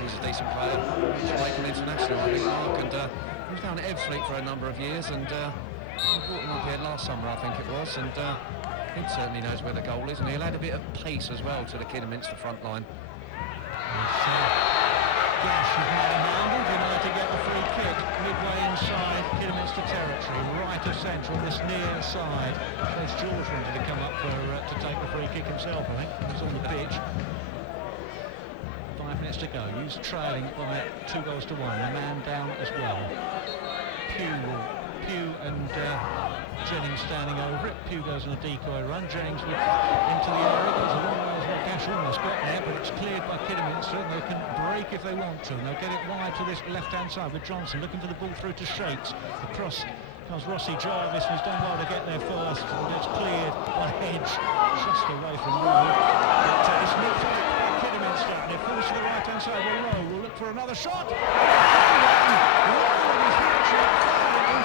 He's a decent player, Jamaican international, I think, Mark, and he was down at Ebbsfleet for a number of years, and we brought him up here last summer, I think it was, and he certainly knows where the goal is, and he'll add a bit of pace as well to the Kidderminster front line. Gash is manhandled. United get the free kick midway inside Kidderminster territory, right of centre on this near side. There's George wanted to come up to take the free kick himself, I think. He's on the pitch. 5 minutes to go. He's trailing by 2-1. A man down as well. Pugh and Jennings standing over it. Pugh goes on a decoy run. Jennings into the area. Goes a long way as well. Gash almost got there, but it's cleared by Kidderminster, and they can break if they want to. And they'll get it wide to this left-hand side with Johnson looking for the ball through to Shakes. Across comes Rossi Jarvis, who's done well to get there first, and it's cleared by Hedge, just away from Rowe. But it's nipped back by Kidderminster, and it falls to the right-hand side where Rowe will look for another shot.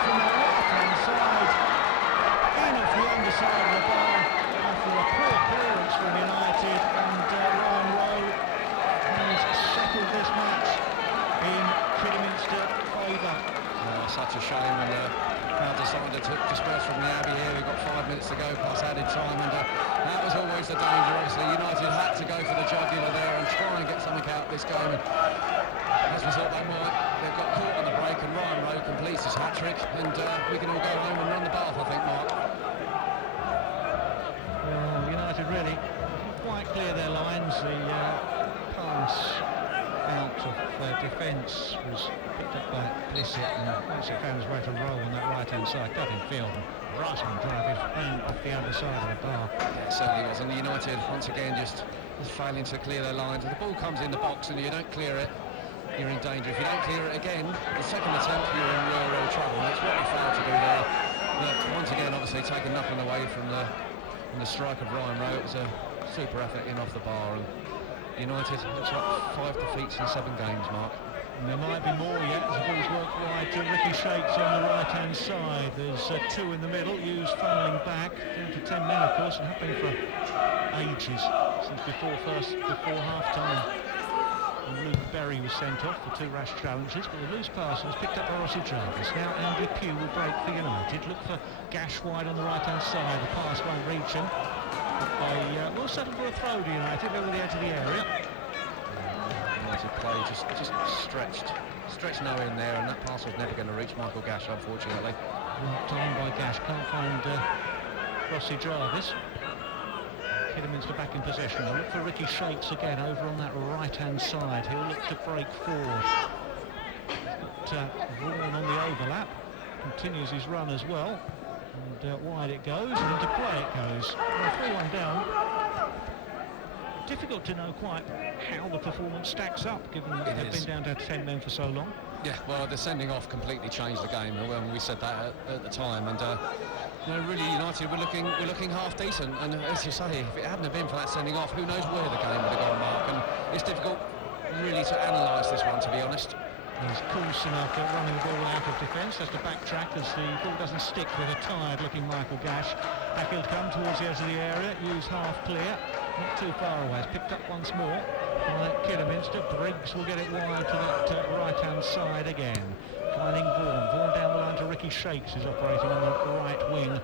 From the right-hand side, in off the underside of the bar after a poor clearance from United, and Ryan Rowe has settled this match in Kidderminster favour. Such a shame when the crowd decided to disperse from the Abbey here. We've got 5 minutes to go plus added time, and that was always the danger. Obviously United had to go for the jugular there and try and get something out of this game, and as we thought they might, they've got caught on the break, and Ryan Rowe completes his hat-trick, and we can all go home and run the bath, I think, Mark. Well, United really quite clear their lines. The pass out of defence was picked up by Blissett, and once it found its way to Rowe on that right-hand side, cut in field, and right on drive off the underside of the bar. Yeah, it certainly was, and the United once again just failing to clear their lines. If the ball comes in the box and you don't clear it, you're in danger. If you don't clear it again, the second attempt, you're in real trouble. And it's what we failed to do there. But once again, obviously taking nothing away from the strike of Ryan Rowe. It was a super effort in off the bar, and United looks like 5 defeats in 7 games, Mark. And there might be more yet as the ball's worked wide to Ricky Shakes on the right-hand side. There's 2 in the middle. Hughes funneling back down to 10 men, of course, and have been for ages since before half-time. And Luke Berry was sent off for 2 rash challenges, but the loose pass was picked up by Rossi Jarvis. Now Andy Pugh will break for United. Look for Gash wide on the right-hand side. The pass won't reach him. They will settle for a throw to United over the edge of the area. United play just stretched no in there, and that pass was never going to reach Michael Gash, unfortunately. Well, time by Gash. Can't find Rossi Jarvis. Kidderminster back in possession. They'll look for Ricky Shakes again over on that right-hand side. He'll look to break forward. Got Vaughan on the overlap. Continues his run as well. And wide it goes, and into play it goes. 3-1 down. Difficult to know quite how the performance stacks up, given that they've been down to 10 men for so long. Yeah, well, the sending off completely changed the game. When we said that at the time, and you know, really, United were looking half decent. And as you say, if it hadn't have been for that sending off, who knows where the game would have gone, Mark. And it's difficult, really, to analyse this one, to be honest. He's Coulson after running the ball out of defence. Has to backtrack as the ball doesn't stick with a tired-looking Michael Gash. Back he'll come towards the edge of the area. Hughes half clear. Not too far away. It's picked up once more by Kidderminster. Briggs will get it wide to that right-hand side again. Finding Vaughan. Vaughan down the line to Ricky Shakes, who's operating on the right wing.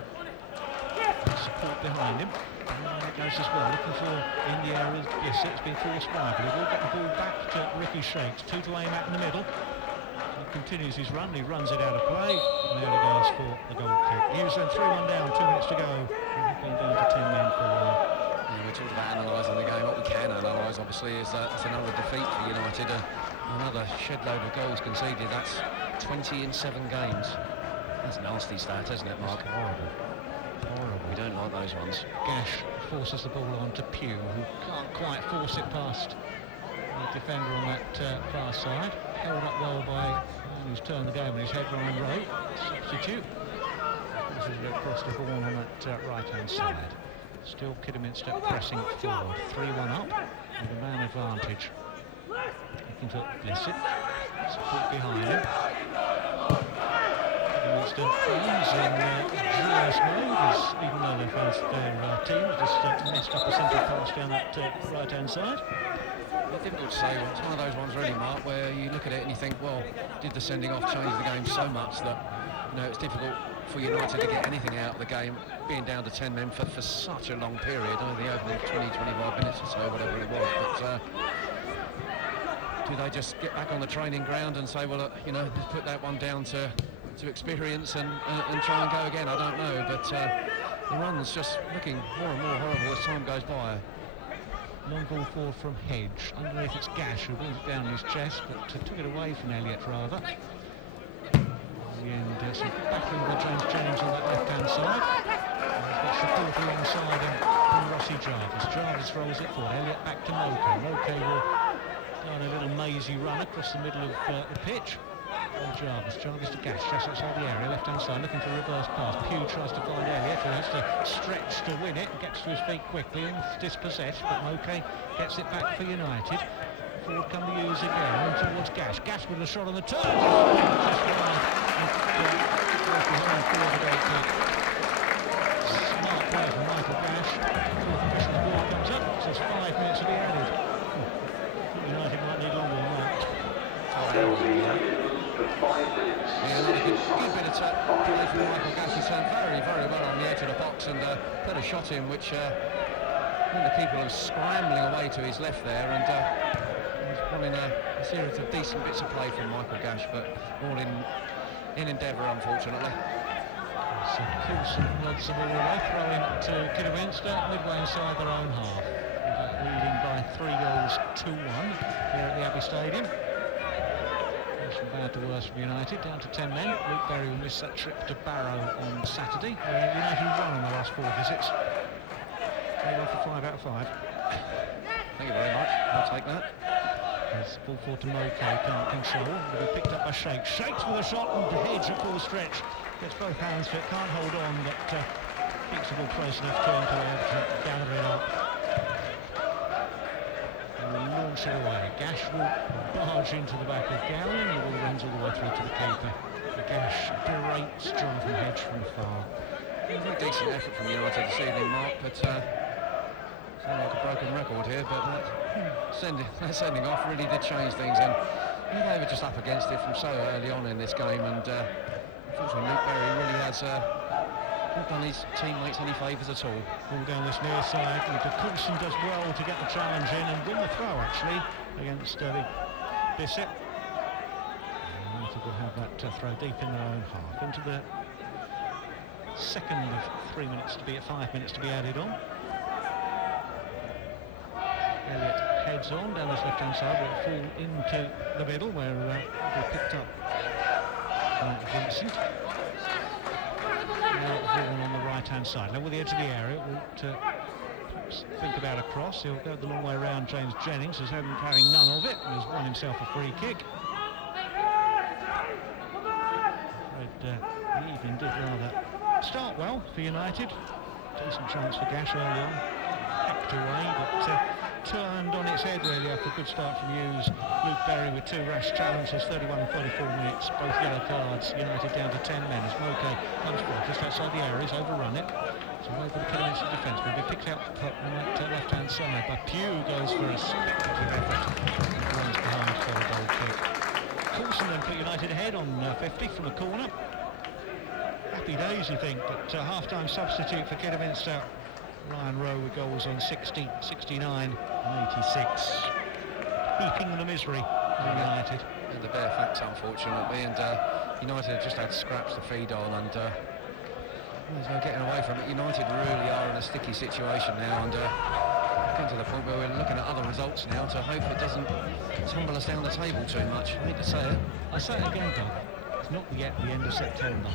Support behind him. And it goes as well. Looking for in the area. Yes, it's been forced wide, but he will get the ball back to Ricky Shakes. 2 to aim at in the middle. He continues his run. He runs it out of play. And there he goes for the goal kick. He was then 3-1 down. 2 minutes to go. We've been down to 10 men for a while. We talked about analysing the game. What we can analyse, obviously, is it's another defeat for United. Another shed load of goals conceded. That's 20 in 7 games. That's a nasty stat, isn't it, Mark? Horrible. We don't like those ones. Gash forces the ball on to Pugh, who can't quite force it past the defender on that far side. Held up well by man who's turned the game on his head, Ryan Rowe. Substitute. This is across to Vaughan on that right-hand side. Still Kidderminster pressing forward. 3-1 up with a man advantage. Looking to Blissett. Support behind him. Livingston fans in joyous mode, even though their team just messed up a central pass down that right-hand side. It's difficult to say. It's one of those ones really, Mark, where you look at it and you think, well, did the sending off change the game so much that, you know, it's difficult for United to get anything out of the game, being down to 10 men for such a long period. I mean, the opening 20-25 minutes or so, whatever it was. But do they just get back on the training ground and say, well, you know, just put that one down to experience and try and go again? I don't know, but the run's just looking more and more horrible as time goes by. Long ball forward from Hedge. Underneath it's Gash, who brings it down his chest, but took it away from Elliott rather. And some battling with James Jennings on that left-hand side. He's got support alongside him from Rossi Jarvis. Jarvis rolls it forward. Elliott back to Moke. Moke will go on a little mazy run across the middle of the pitch. Jarvis to Gash, just outside the area, left-hand side, looking for a reverse pass. Pugh tries to find Elliott, who has to stretch to win it, gets to his feet quickly and dispossessed, but Moke gets it back for United. Forward come the Hughes again, on towards Gash. Gash with a shot on the turn. Just wide. Smart play from Michael Gash. Fourth official, the ball comes up, says 5 minutes to be added. United might need longer than that. Yeah, another good bit of play from Michael Gash. He's turned very, very well on the edge of the box and put a shot in which I think the keeper was scrambling away to his left there, and he's running a series of decent bits of play from Michael Gash, but all in endeavour, unfortunately. Coulson loads the ball away, throwing to Kidderminster, midway inside their own half. Leading by 3 goals to 1 here at the Abbey Stadium. From bad to worse from United, down to 10 men. Luke Berry will miss that trip to Barrow on Saturday. United won in the last 4 visits. They won for 5 out of 5. Thank you very much. I'll take that. There's ball forward to Moke, can't control. It'll be picked up by Shakes. Shakes with a shot and Hedge at full stretch. Gets both hands fit, can't hold on, but keeps the ball close enough to him to be able to gather it up. Launch it away. Gash will barge into the back of Gowling. He will runs all the way through to the keeper. Gash berates Jonathan Hedge from far. A very decent effort from United this evening, Mark, but sound like a broken record here, but that sending off really did change things, and they were just up against it from so early on in this game, and unfortunately Luke Berry really has not done his teammates any favours at all. Ball down this near side, and Coulson does well to get the challenge in and win the throw actually against Bissett. United will have that throw deep in their own half into the second of 5 minutes to be added on. Elliott heads on down this left-hand side, will fall into the middle where it'll be picked up by Vincent. Now on the right-hand side. Now with the edge of the area, we'll perhaps think about a cross. He'll go the long way around James Jennings, who's having none of it, and has won himself a free kick. The evening did rather start well for United. Decent chance for Gash early on. Hacked away, but turned on its head really after a good start from Hughes. Luke Berry with 2 rash challenges, 31 and 34 minutes, both yellow cards. United down to 10 men as Moke comes forward just outside the area. He's overrun it. So away for the Kidderminster defence. Will be picked out on that left-hand side, but Pugh goes for a spectacular effort. Runs behind for a goal kick. Coulson then put United ahead on 50 from a corner. Happy days, you think, but half-time substitute for Kidderminster. Ryan Rowe with goals on 60, 69 and 86. Heaping the misery for United. And the bare facts, unfortunately, and United have just had scraps to feed on, and there's no getting away from it. United really are in a sticky situation now, and getting to the point where we're looking at other results now to hope it doesn't tumble us down the table too much. I hate to say it. I say it again, Doug. It's not yet the end of September.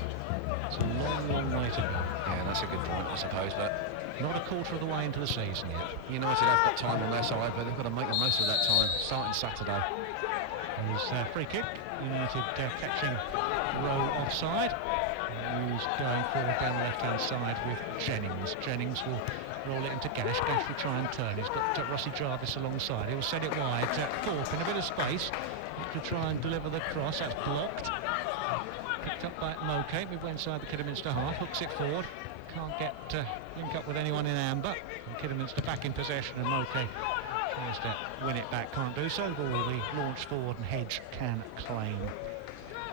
It's a long, long way to go. Yeah, that's a good point, I suppose, but not a quarter of the way into the season yet. United have got time on their side, but they've got to make the most of that time, starting Saturday. There's free kick. United catching Rowe offside. Hughes going forward down the left-hand side with Jennings. Jennings will roll it into Gash. Gash will try and turn. He's got Rossi Jarvis alongside. He'll set it wide. Thorpe in a bit of space. to try and deliver the cross. That's blocked. Picked up by Moke, midway inside the Kidderminster half, hooks it forward. Can't get link up with anyone in amber. And Kidderminster back in possession, and Moke tries to win it back, can't do so. Ball will be launched forward, and Hedge can claim.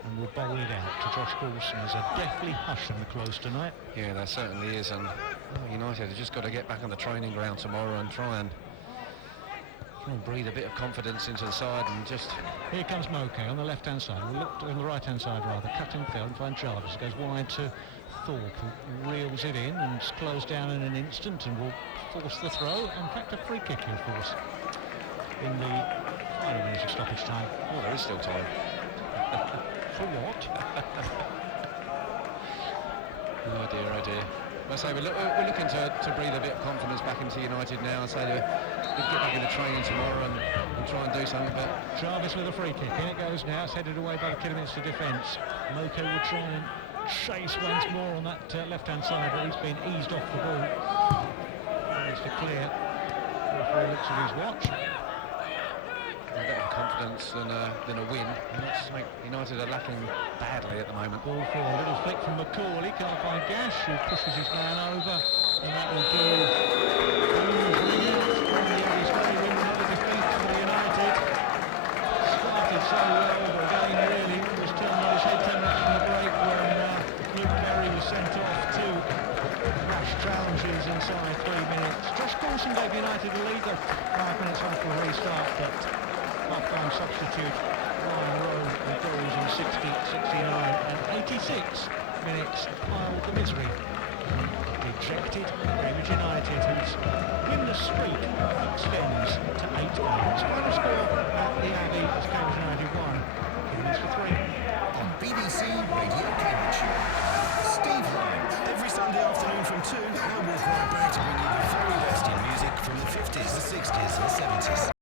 And will bowl it out to Josh Coulson. There's a deathly hush in the close tonight. Yeah, there certainly is, and United have just got to get back on the training ground tomorrow and try and breathe a bit of confidence into the side and just... Here comes Moke on the left-hand side, or look on the right-hand side rather, cutting field and find Jarvis. Goes wide to Thorpe, who reels it in and it's closed down in an instant and will force the throw. In fact, a free kick he'll force in the final minutes of stoppage time. Oh, there is still time. For what? Oh dear, oh dear. I say we're looking to breathe a bit of confidence back into United now and say that we'll get back in the training tomorrow and try and do something. But Jarvis with a free kick. In it goes now. It's headed away by the Kidderminster defence. Moke will try and chase once more on that left-hand side, but he's been eased off the ball. It's to clear. Referee looks at his watch. A bit of confidence than a win. And that's something United are lacking badly at the moment. Ball for a little flick from McCauley. Can't find Gash, who pushes his man over, and that will do. He's very another defeat for United. Started so well, but again really was turned on his head 10 minutes from the break when Luke Perry was sent off. Two rash challenges inside 3 minutes. Josh Coulson gave United a lead 5 minutes after the restart, but half-time substitute Ryan Rowe with goals in 60, 69 and 86 minutes piled the misery. Ejected Cambridge United, whose winless streak extends to 8 games. Final score at the Abbey is Cambridge United 1, Kidderminster for 3. On BBC Radio Cambridgeshire, Steve Lyons. Every Sunday afternoon from 2, I walk right back to bring you the very best in music from the 50s, the 60s and 70s.